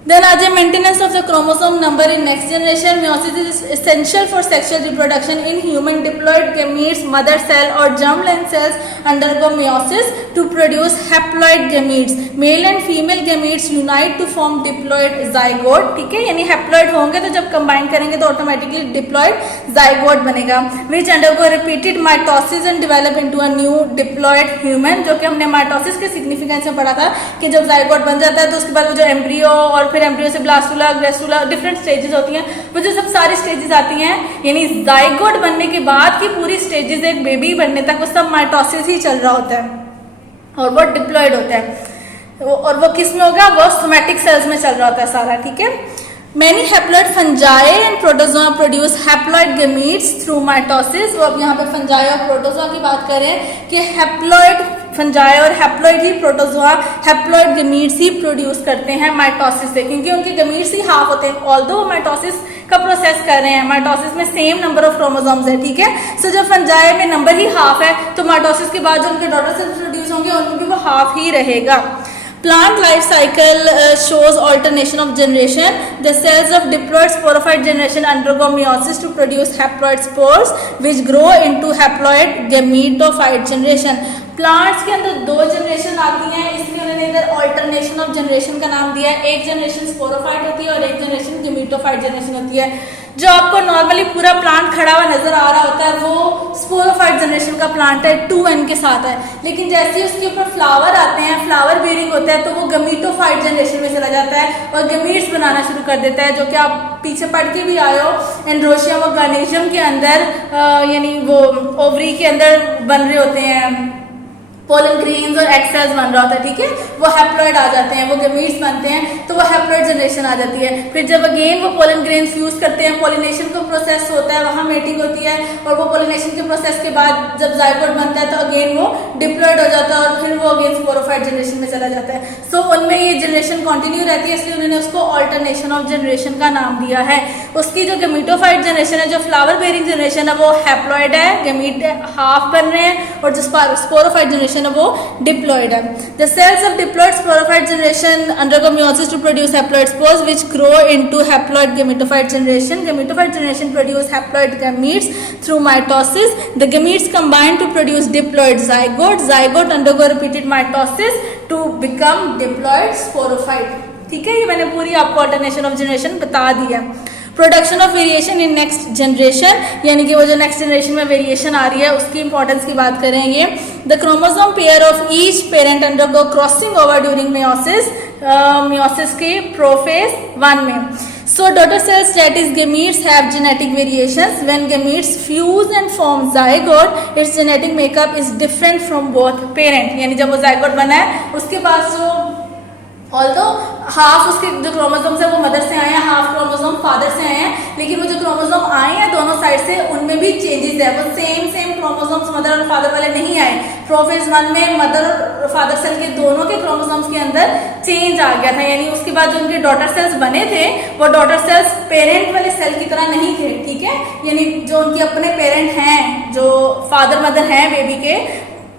Then as a maintenance of the chromosome number in next generation, meiosis is essential for sexual reproduction in human. Diploid gametes, mother cell or germline cells undergo meiosis to produce haploid gametes. Male and female gametes unite to form diploid zygote. ठीक है, यानी haploid होंगे तो जब combine करेंगे तो automatically diploid zygote बनेगा, which undergo repeated mitosis and develop into a new diploid human. जो कि हमने mitosis के significance में पढ़ा था कि जब zygote बन जाता है तो उसके बाद वो जो embryo और फिर एम्ब्रियो से ब्लास्टुला, ग्रेस्टुला, डिफरेंट स्टेजेस होती हैं, वो जो सब सारी स्टेजेस आती हैं, यानी जाइगोट बनने के बाद की पूरी स्टेजेस एक बेबी बनने तक वो सब माइटोसिस ही चल रहा होता है और वो डिप्लॉयड होता है. और वो किस में होगा? वो सोमैटिक सेल्स में चल रहा होता है सारा. ठीक है, Many haploid fungi and protozoa produce haploid gametes through mitosis. वो अब यहाँ पे fungi और protozoa की बात करें कि haploid fungi और haploid ही protozoa haploid gametes ही produce करते हैं mitosis से, क्योंकि उनके gametes ही हाफ होते हैं. Although mitosis का प्रोसेस कर रहे हैं, माइटोसिस में सेम नंबर ऑफ क्रोमोसोम्स है. ठीक है, सो जब फंजाई में नंबर ही हाफ है तो माइटोसिस के बाद जो उनके डॉटर सेल्स प्रोड्यूस होंगे उनमें भी वो हाफ ही रहेगा. Plant life cycle shows alternation of generation. The cells of diploid sporophyte generation undergo meiosis to produce haploid spores which grow into haploid gametophyte generation. Plants के अंदर दो जनरेशन आती हैं, इसलिए उन्होंने इधर ऑल्टरनेशन ऑफ जनरेशन का नाम दिया है। एक जनरेशन स्पोरोफाइट होती है और एक जनरेशन गेमेटोफाइट जनरेशन होती है। जो आपको नॉर्मली पूरा प्लांट खड़ा हुआ नजर आ रहा होता है वो स्पोरोफाइट जनरेशन का प्लांट है, 2n के साथ है। लेकिन जैसे ही उसके ऊपर फ्लावर आते हैं, फ्लावर बेयरिंग होता है, तो वो गेमेटोफाइट जनरेशन में चला जाता है और गेमीट्स बनाना शुरू कर देता है, जो कि आप पीछे पढ़ के भी आए हो। एंड्रोशियम और गार्नेशियम के अंदर यानी वो ओवरी के अंदर बन रहे होते हैं पोलन ग्रेन्स और एक्स सेल्स बन रहा होता है, ठीक है। वो हैप्लॉइड आ जाते हैं, वो गेमीट्स बनते हैं, तो वो हैप्लॉइड जनरेशन आ जाती है। फिर जब अगेन वो पोलन ग्रेन्स फ्यूज करते हैं, पोलिनेशन का प्रोसेस होता है, वहाँ मेटिंग होती है और वो पोलिनेशन के प्रोसेस के बाद जब जायगोट बनता है तो अगेन वो डिप्लॉइड हो जाता है और फिर वो अगेन स्पोरोफाइट जनरेशन में चला जाता है। सो उनमें ये जनरेशन कंटिन्यू रहती है, इसलिए उन्होंने उसको ऑल्टरनेशन ऑफ जनरेशन का नाम दिया है। उसकी जो गेमेटोफाइट जनरेशन है, जो फ्लावर बेयरिंग जनरेशन है, वो हैप्लॉइड है, गेमीट हाफ बन रहे हैं, और जो स्पोरोफाइट जनरेशन वो डिप्लॉइड है। The cells of diploid sporophyte generation undergo meiosis to produce haploid spores which grow into haploid gametophyte generation. Gametophyte generation produce haploid gametes through mitosis. The gametes combine to produce diploid zygote. Zygote undergo repeated mitosis to become diploid sporophyte. ठीक है, ये मैंने पूरी आपको alternation of generation बता दिया। Production of variation in next generation, यानी कि वो जो नेक्स्ट जनरेशन में वेरिएशन आ रही है उसकी इंपॉर्टेंस की बात करेंगे। The chromosome pair of each parent undergo crossing over during meiosis, meiosis के प्रोफेज 1 में। So daughter cells, that is gametes, have genetic variations. When gametes fuse and form zygote, its genetic makeup is different from both parent. यानी जब वो zygote बना है उसके पास जो although half उसके जो क्रोमोसोम्स है वो मदर से आए हैं, हाफ क्रोमोसोम फादर से आए हैं, लेकिन वो जो क्रोमोसोम आए हैं दोनों साइड से उनमें भी चेंजेस है। वो सेम क्रोमोसोम्स मदर और फादर वाले नहीं आए। प्रोफेज 1 में मदर और फादर सेल के दोनों के क्रोमोसोम्स के अंदर चेंज आ गया था, यानी उसके बाद जो उनके डॉटर सेल्स बने थे वो डॉटर सेल्स पेरेंट वाले सेल की तरह नहीं थे, ठीक है। यानी जो उनके अपने पेरेंट हैं, जो फादर मदर हैं बेबी के,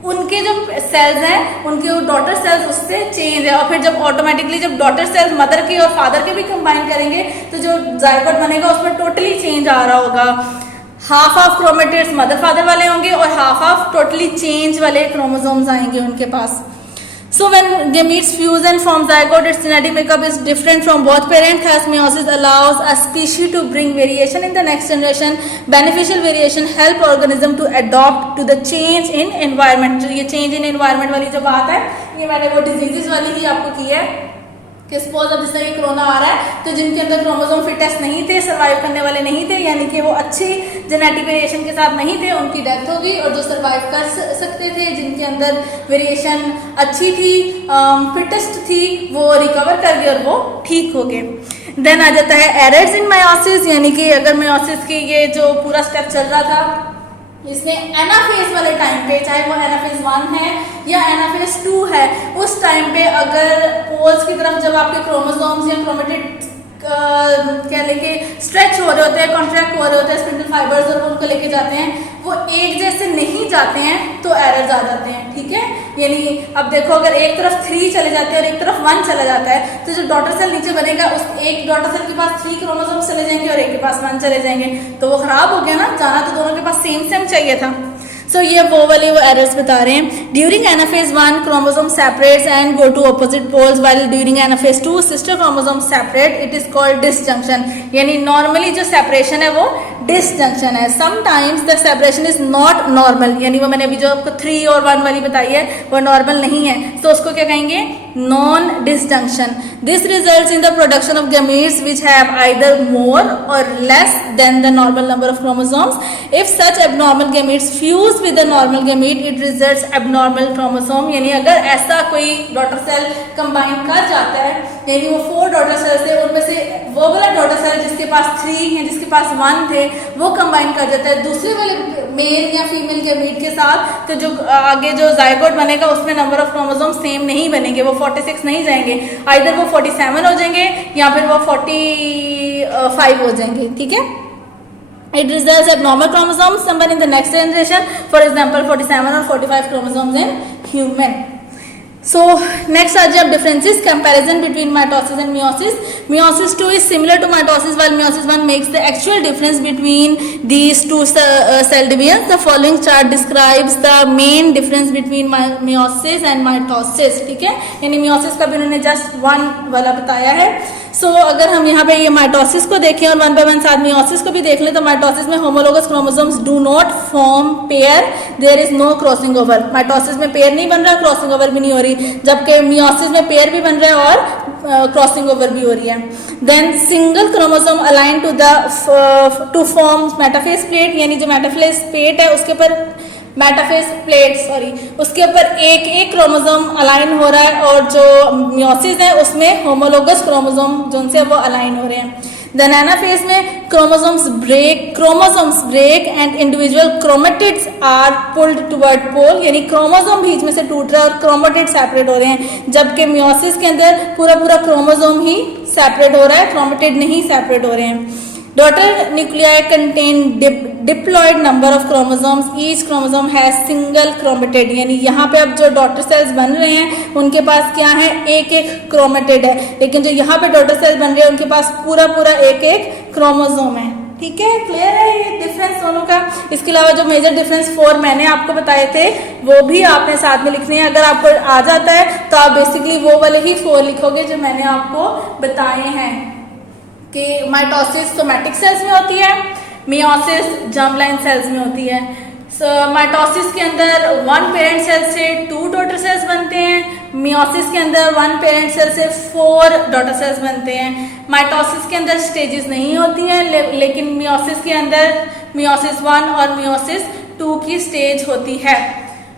उनके जो सेल्स हैं उनके डॉटर सेल्स उससे चेंज है। और फिर जब ऑटोमेटिकली जब डॉटर सेल्स मदर के और फादर के भी कंबाइन करेंगे तो जो जायगोट बनेगा उसमें टोटली चेंज आ रहा होगा। हाफ क्रोमेटिड्स मदर फादर वाले होंगे और हाफ टोटली चेंज वाले क्रोमोसोम्स आएंगे उनके पास। So when gametes fuse and form zygote, its genetic makeup is different from both parents. Thus, meiosis allows a species to bring variation in the next generation. Beneficial variation help organism to adapt to the change in environment. जो ये change in environment वाली जो बात है, ये मैंने वो diseases वाली ही आपको की है कि सपोज अब जैसे कोरोना आ रहा है तो जिनके अंदर क्रोमोसोम फिटेस्ट नहीं थे, सर्वाइव करने वाले नहीं थे, यानी कि वो अच्छी जेनेटिक वेरिएशन के साथ नहीं थे, उनकी डेथ हो गई। और जो सर्वाइव कर सकते थे, जिनके अंदर वेरिएशन अच्छी थी, फिटेस्ट थी, वो रिकवर कर गए और वो ठीक हो गए। देन आ जाता है एरर्स इन मेयोसिस, यानी कि अगर मेयोसिस की ये जो पूरा स्टेप चल रहा था इसमें एनाफेज वाले टाइम पे, चाहे वो एनाफेज 1 है या एनाफेज 2 है, उस टाइम पे अगर पोल्स की तरफ जब आपके क्रोमोसोम्स या क्रोमेटिड क्या लेके स्ट्रेच हो रहे होते हैं, कॉन्ट्रैक्ट हो रहे होते हैं स्पिंडल फाइबर्स और वो उनको लेके जाते हैं, वो एक जैसे नहीं जाते हैं तो एरर्स आ जाते हैं, ठीक है। यानी अब देखो अगर एक तरफ 3 चले जाते हैं और एक तरफ 1 चला जाता है तो जो डॉटर सेल नीचे बनेगा उस एक डॉटर सेल के पास 3 क्रोमोसोम्स चले जाएंगे और एक के पास 1 चले जाएंगे, तो वो खराब हो गया ना, जाना तो दोनों के पास सेम चाहिए था। सो ये वो वाले वो एरर्स बता रहे हैं। During anaphase 1 chromosome separates and go to opposite poles, while during anaphase 2 sister chromosome separate, it is called disjunction. यानी नॉर्मली जो सेपरेशन है वो डिसजंक्शन है। Sometimes the separation is not normal, यानी वो मैंने अभी जो आपको 3 और 1 वाली बताई है वो नॉर्मल नहीं है, तो उसको क्या कहेंगे, non disjunction. This results in the production of gametes which have either more or less than the normal number of chromosomes. If such abnormal gametes fuse with the normal gamete, it results abnormal chromosome। यानी अगर ऐसा कोई daughter cell combine कर जाता है, यानी वो 4 daughter cell से उनमें से वो वाला डॉटर सेल जिसके पास 3 है, जिसके पास 1 थे, वो कंबाइन कर जाता है दूसरे वाले मेल या फीमेल गैमीट के साथ, तो जो आगे जो जायगोट बनेगा उसमें नंबर ऑफ क्रोमोसोम सेम नहीं बनेंगे, वो 46 नहीं जाएंगे, आइदर वो 47 हो जाएंगे या फिर वो 45 हो जाएंगे, ठीक है। It results abnormal chromosomes somewhere in the next generation, for example 47 or 45 chromosomes in human. So next are the differences, comparison between mitosis and meiosis. Meiosis 2 is similar to mitosis, while meiosis 1 makes the actual difference between these two cell divisions. The following chart describes the main difference between meiosis and mitosis. ठीक है, यानी meiosis का भी उन्होंने just 1 वाला बताया है. So अगर हम यहाँ पे ये माइटोसिस को देखें और 1 by 1 साथ मियोसिस को भी देख लें तो माइटोसिस में homologous chromosomes do not form pair, there is no crossing over. Mitosis में पेयर नहीं बन रहा, क्रॉसिंग ओवर भी नहीं हो रही, जबकि मियोसिस में पेयर भी बन रहा है और क्रॉसिंग ओवर भी हो रही है. Then single chromosome align to form metaphase plate, यानी जो मेटाफेज प्लेट है उसके ऊपर उसके ऊपर एक एक क्रोमोसोम अलाइन हो रहा है और जो मियोसिस है उसमें होमोलोगस क्रोमोसोम जो उनसे वो अलाइन हो रहे हैं. देन एनाफेज में chromosomes break and individual chromatids are pulled toward pole, यानी क्रोमोसोम बीच में से टूट रहा है और क्रोमेटिड सेपरेट हो रहे हैं, जबकि मियोसिस के अंदर पूरा क्रोमोसोम ही सेपरेट हो रहा है, क्रोमेटिड नहीं सेपरेट हो रहे हैं. Daughter nuclei contain diploid number of chromosomes. Each chromosome has single chromatid. यानी यहाँ पे अब जो डॉटर सेल्स बन रहे हैं उनके पास क्या है, एक एक क्रोमेटिड है, लेकिन जो यहाँ पे डॉटर सेल्स बन रहे हैं उनके पास पूरा एक एक क्रोमोसोम है. ठीक है, क्लियर है ये डिफरेंस दोनों का. इसके अलावा जो मेजर डिफरेंस 4 मैंने आपको बताए थे वो भी आपने साथ में लिखने हैं. अगर आपको आ जाता है तो आप बेसिकली वो वाले ही 4 लिखोगे जो मैंने आपको बताए हैं कि माइटोसिस सोमैटिक सेल्स में होती है, मियोसिस जर्म-लाइन सेल्स में होती है. माइटोसिस के अंदर 1 पेरेंट सेल से 2 डॉटर सेल्स बनते हैं, मियोसिस के अंदर 1 पेरेंट सेल से 4 डॉटर सेल्स बनते हैं. माइटोसिस के अंदर स्टेजेस नहीं होती हैं, लेकिन मियोसिस के अंदर मियोसिस 1 और मियोसिस 2 की स्टेज होती है.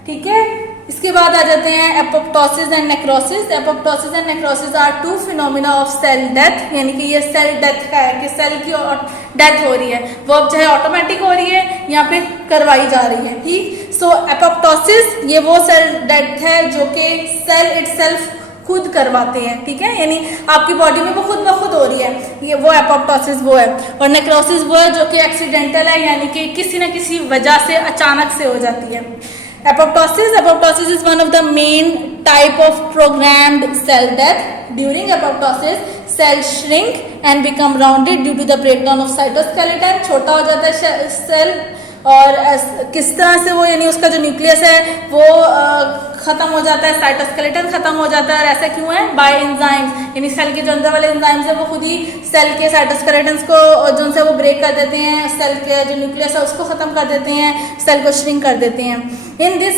ठीक है, इसके बाद आ जाते हैं apoptosis and necrosis. Apoptosis and necrosis are 2 phenomena of cell death, यानी कि ये सेल डेथ का है कि सेल की डेथ हो रही है, वो अब चाहे ऑटोमेटिक हो रही है या फिर करवाई जा रही है. ठीक, सो एपोप्टोसिस ये वो सेल डेथ है जो कि सेल इटसेल्फ खुद करवाते हैं. ठीक है, यानी आपकी बॉडी में वो खुद ब खुद हो रही है, ये वो एपोप्टोसिस वो है. और नेक्रोसिस वो है जो कि एक्सीडेंटल है, यानी कि किसी न किसी वजह से अचानक से हो जाती है. Apoptosis is one of the main type of programmed cell death. During apoptosis, cells shrink and become rounded due to the breakdown of cytoskeleton. छोटा हो जाता है सेल और किस तरह से वो, यानी उसका जो न्यूक्लियस है वो खत्म हो जाता है, साइटोस्केलेटन खत्म हो जाता है. और ऐसा क्यों है, बाय एंजाइम्स, यानी सेल के जो अंदर वाले एंजाइम्स है वो खुद ही सेल के साइटोस्केलेटन्स को जो उनसे वो ब्रेक कर देते हैं, सेल के जो न्यूक्लियस है उसको खत्म कर देते हैं, सेल को श्रिंक कर देते हैं. In this,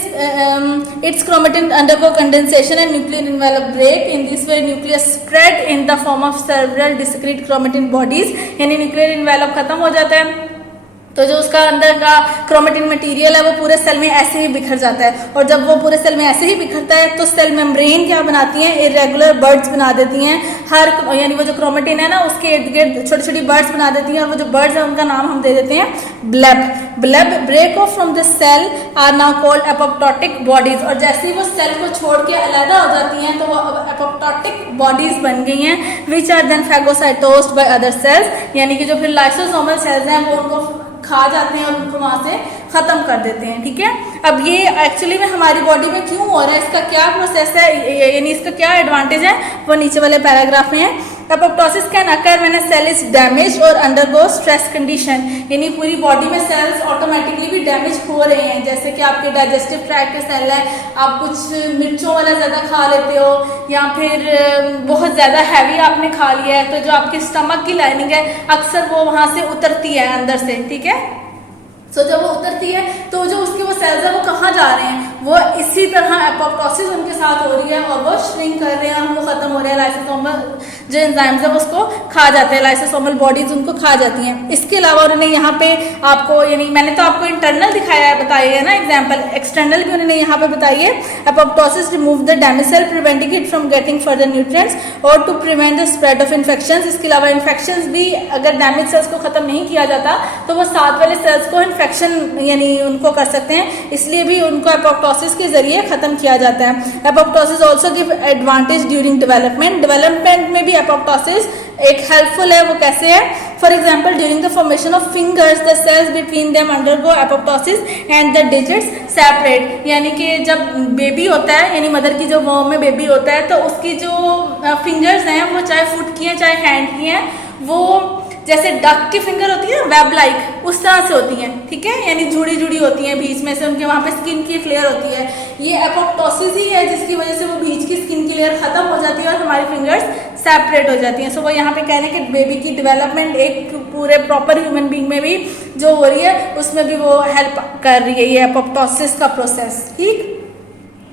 its chromatin undergo condensation and nuclear envelope break. In this way, nucleus spread in the form of several discrete chromatin bodies. यानी न्यूक्लियर इन्वेलप खत्म हो जाता है तो जो उसका अंदर का क्रोमेटिन मटेरियल है वो पूरे सेल में ऐसे ही बिखर जाता है. और जब वो पूरे सेल में ऐसे ही बिखरता है तो सेल मेम्ब्रेन क्या बनाती हैं, इरेगुलर बर्ड्स बना देती हैं. हर यानी वो जो क्रोमेटिन है ना उसके इर्द गिर्द छोटी छोटी बर्ड्स बना देती हैं, और वो जो बर्ड्स है उनका नाम हम दे देते हैं bleb. Bleb break off from the cell are now called apoptotic bodies. और जैसे ही वो सेल को छोड़ के अलग हो जाती हैं तो वो एपोप्टोटिक बॉडीज बन गई हैं, which are then phagocytosed by other cells, यानी कि जो फिर लाइसोसोमल सेल्स हैं वो उनको खा जाते हैं और उनको वहां से खत्म कर देते हैं. ठीक है, अब ये एक्चुअली में हमारी बॉडी में क्यों हो रहा है, इसका क्या प्रोसेस है, यानी इसका क्या एडवांटेज है, वो नीचे वाले पैराग्राफ में है. Apoptosis can occur when a cell is damaged और अंडरगो स्ट्रेस कंडीशन, यानी पूरी बॉडी में सेल्स ऑटोमेटिकली भी डैमेज हो रहे हैं. जैसे कि आपके डाइजेस्टिव ट्रैक्ट के सेल है, आप कुछ मिर्चों वाला ज़्यादा खा लेते हो या फिर बहुत ज़्यादा हैवी आपने खा लिया है तो जो आपकी स्टमक की लाइनिंग है अक्सर वो वहाँ से उतरती है अंदर से. ठीक है, सो जब वो उतरती है तो जो उसके वो सेल्स है वो कहाँ जा रहे हैं, वो इसी तरह एपोप्टोसिस उनके साथ हो रही है और वो श्रिंक कर रहे हैं और वो खत्म हो रहे हैं. लाइसोसोमल जो एंजाइम्स है उसको खा जाते हैं, लाइसोसोमल बॉडीज उनको खा जाती हैं. इसके अलावा उन्होंने यहाँ पे आपको, यानी मैंने तो आपको इंटरनल दिखाया है, बताया है ना एग्जाम्पल, एक्सटर्नल भी उन्होंने यहाँ पे बताई है. Apoptosis remove the damage cell preventing it from getting further nutrients और to prevent the spread of infections. इसके अलावा इन्फेक्शंस भी, अगर डैमेज सेल्स को खत्म नहीं किया जाता तो वो साथ वाले सेल्स को इन्फेक्शन यानी उनको कर सकते हैं, इसलिए भी उनको एपोप्टोसिस के जरिए खत्म किया जाता है. Apoptosis also give advantage during development. Development में भी एपोप्टोसिस एक हेल्पफुल है. वो कैसे है, for example during the formation of fingers the cells between them undergo apoptosis and the digits separate. यानी कि जब बेबी होता है, यानी मदर की जो वॉर्म में बेबी होता है, तो उसकी जो फिंगर्स हैं वो चाहे फुट की हैं चाहे हैंड की हैं, वो जैसे डक की फिंगर होती है ना, वेब लाइक, उस तरह से होती हैं, ठीक है, यानी जुड़ी जुड़ी होती हैं, बीच में से उनके वहाँ पे स्किन की एक लेयर होती है। ये एपोप्टोसिस ही है जिसकी वजह से वो बीच की स्किन की लेयर खत्म हो जाती है और हमारी फिंगर्स सेपरेट हो जाती हैं। सो वो यहाँ पे कह रहे हैं कि बेबी की डेवलपमेंट एक पूरे प्रॉपर ह्यूमन बीइंग में भी जो हो रही है उसमें भी वो हेल्प कर रही है ये एपोप्टोसिस का प्रोसेस, ठीक।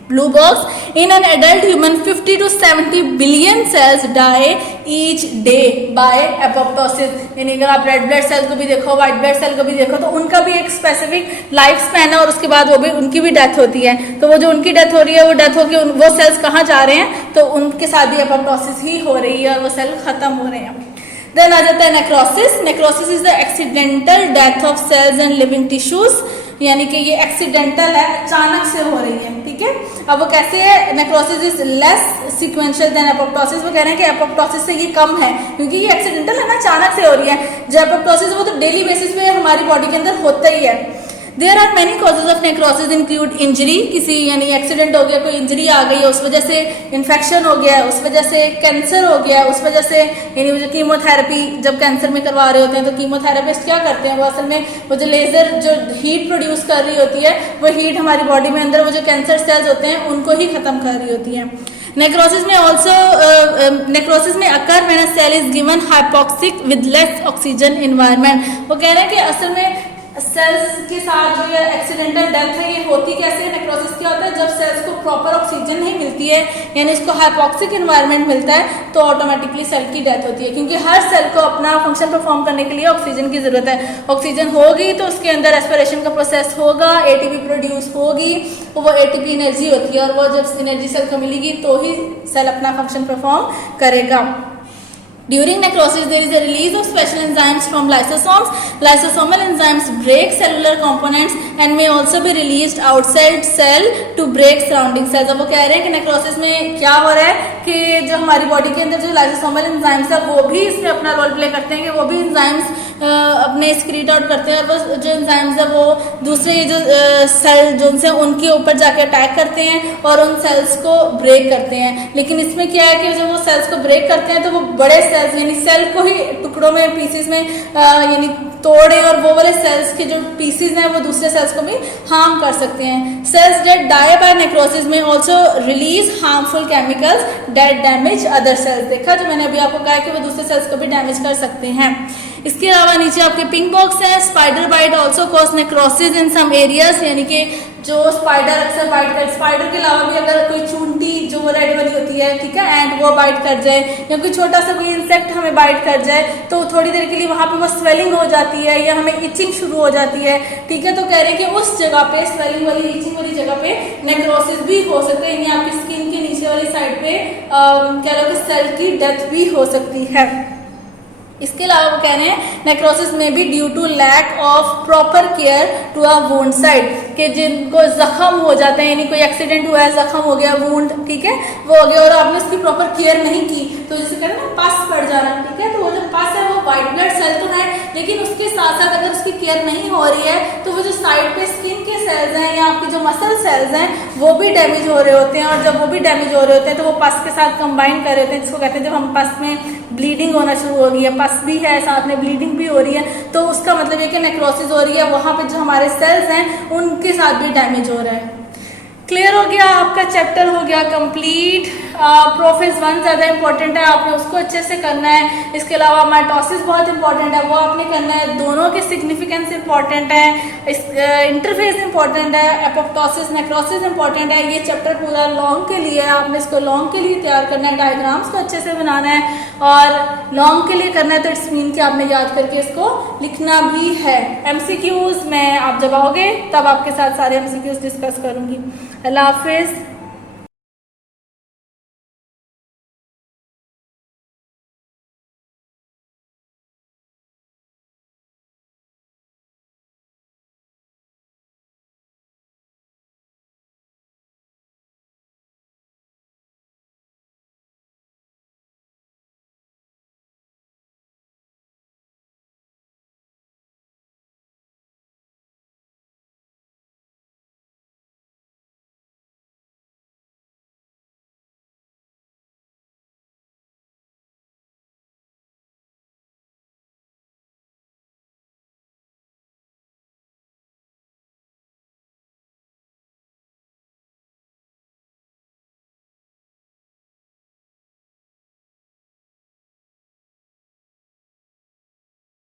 Blue box, in an adult human 50 to 70 billion cells die each day by apoptosis। यानी अगर आप रेड ब्लड सेल को भी देखो, व्हाइट ब्लड सेल को भी देखो, तो उनका भी एक स्पेसिफिक लाइफ स्पैन है और उसके बाद वो भी उनकी भी डेथ होती है। तो वो जो उनकी डेथ हो रही है वो डेथ होकर वो सेल्स कहाँ जा रहे हैं, तो उनके साथ भी एपोप्टोसिस ही हो रही है और वो सेल खत्म हो रहे हैं। देन आ जाता है necrosis. Necrosis is the accidental death of cells and living tissues. यानी कि ये एक्सीडेंटल है, अचानक से हो रही है, ठीक है। अब वो कैसे है, necrosis is less sequential than apoptosis. वो कह रहे हैं कि एपोप्टोसिस से ये कम है क्योंकि ये एक्सीडेंटल है ना, अचानक से हो रही है। जो एपोप्टोसिस वो तो डेली बेसिस पे हमारी बॉडी के अंदर होता ही है। There are many causes of necrosis include injury, किसी यानी एक्सीडेंट हो गया, कोई इंजरी आ गई है, उस वजह से इन्फेक्शन हो गया है, उस वजह से कैंसर हो गया है, उस वजह से यानी वो जो कीमोथेरेपी जब कैंसर में करवा रहे होते हैं तो कीमोथेरेपिस्ट क्या करते हैं, वो असल में वो जो लेजर जो हीट प्रोड्यूस कर रही होती है वो हीट हमारी बॉडी में अंदर वो जो कैंसर सेल्स होते हैं उनको ही खत्म कर रही होती है। नेक्रोसिस में ऑल्सो नेक्रोसिस में occur when a cell is given hypoxic with less oxygen environment. वो कह रहे हैं कि असल में सेल्स के साथ जो ये एक्सीडेंटल डेथ है ये होती कैसे है, नेक्रोसिस क्या होता है, जब सेल्स को प्रॉपर ऑक्सीजन नहीं मिलती है यानी इसको हाइपोक्सिक एनवायरनमेंट मिलता है तो ऑटोमेटिकली सेल की डेथ होती है, क्योंकि हर सेल को अपना फंक्शन परफॉर्म करने के लिए ऑक्सीजन की जरूरत है। ऑक्सीजन होगी तो उसके अंदर रेस्पिरेशन का प्रोसेस होगा, एटीपी प्रोड्यूस होगी, तो वो एटीपी एनर्जी होती है और वो जब एनर्जी सेल को मिलेगी तो ही सेल अपना फंक्शन परफॉर्म करेगा। During necrosis, there is a release of special enzymes from lysosomes. Lysosomal enzymes break cellular components and may also be released outside cell to break surrounding cells. अब वो कह रहे हैं कि नेक्रोसिस में क्या हो रहा है कि जो हमारी बॉडी के अंदर जो लाइसोसोमल एंजाइम्स है वो भी इसमें अपना रोल प्ले करते हैं, कि वो भी एंजाइम्स अपने स्क्रीट आउट करते हैं और वो जो एंजाइम्स है वो दूसरे जो सेल जो से उनके ऊपर जाके अटैक करते हैं और उन सेल्स को ब्रेक करते हैं। लेकिन इसमें क्या है कि जब वो सेल्स को ब्रेक करते हैं तो वो बड़े सेल्स यानी सेल को ही टुकड़ों में पीसेस में यानी तोड़े और वो वाले सेल्स के जो पीसेस हैं वो दूसरे सेल्स को भी हार्म कर सकते हैं। Cells that die by necrosis में also release harmful chemicals that damage other cells. देखा जो मैंने अभी आपको कहा कि वो दूसरे सेल्स को भी डैमेज कर सकते हैं। इसके अलावा नीचे आपके पिंक बॉक्स है, spider bite also cause necrosis in some areas, यानी कि जो स्पाइडर अक्सर बाइट कर, स्पाइडर के अलावा भी अगर कोई चूंटी जो रेड वाली होती है, ठीक है, एंड वो बाइट कर जाए या कोई छोटा सा कोई इंसेक्ट हमें बाइट कर जाए तो थोड़ी देर के लिए वहाँ पे वो स्वेलिंग हो जाती है या हमें इचिंग शुरू हो जाती है, ठीक है। तो कह रहे हैं कि उस जगह पे स्वेलिंग वाली इचिंग वाली जगह पे नेक्रोसिस भी हो सकता है, यानी आपकी स्किन के नीचे वाली साइड पे कह लो कि सेल की डेथ भी हो सकती है। इसके अलावा वो कह रहे हैं नेक्रोसिस में भी due to lack of proper care to a wound side, कि जिनको जख्म हो जाते हैं, यानी कोई एक्सीडेंट हुआ है, जख्म हो गया, वुंड, ठीक है, वो हो गया और आपने उसकी प्रॉपर केयर नहीं की तो जैसे कह रहे हैं ना पस पड़ जा रहा है, ठीक है। तो वो जो पस है वो व्हाइट ब्लड सेल तो है, लेकिन उसके साथ साथ अगर उसकी केयर नहीं हो रही है तो वो जो साइड पे स्किन के सेल्स हैं या आपकी जो मसल सेल्स हैं वो भी डैमेज हो रहे होते हैं, और जब वो भी डैमेज हो रहे होते हैं तो वो पस के साथ कंबाइन कर रहे होते हैं, जिसको कहते हैं जब हम पस में ब्लीडिंग होना शुरू हो गई है, पस भी है साथ में ब्लीडिंग भी हो रही है, तो उसका मतलब ये कि नेक्रोसिस हो रही है, वहाँ पे जो हमारे सेल्स हैं उनके साथ भी डैमेज हो रहा है। क्लियर हो गया, आपका चैप्टर हो गया कंप्लीट। प्रोफेज 1 ज़्यादा इंपॉर्टेंट है, आपने उसको अच्छे से करना है। इसके अलावा माइटोसिस बहुत इंपॉर्टेंट है, वो आपने करना है, दोनों के सिग्निफिकेंस इंपॉर्टेंट है, इंटरफेस इंपॉर्टेंट है, एपोप्टोसिस नेक्रोसिस इंपॉर्टेंट है। ये चैप्टर पूरा लॉन्ग के लिए है, आपने इसको लॉन्ग के लिए तैयार करना है, डायग्राम्स को अच्छे से बनाना है और लॉन्ग के लिए करना है, तो इट्स मीन कि आपने याद करके इसको लिखना भी है। MCQs में आप जब आओगे तब आपके साथ सारे MCQs डिस्कस करूँगी। अल्लाह हाफिज़।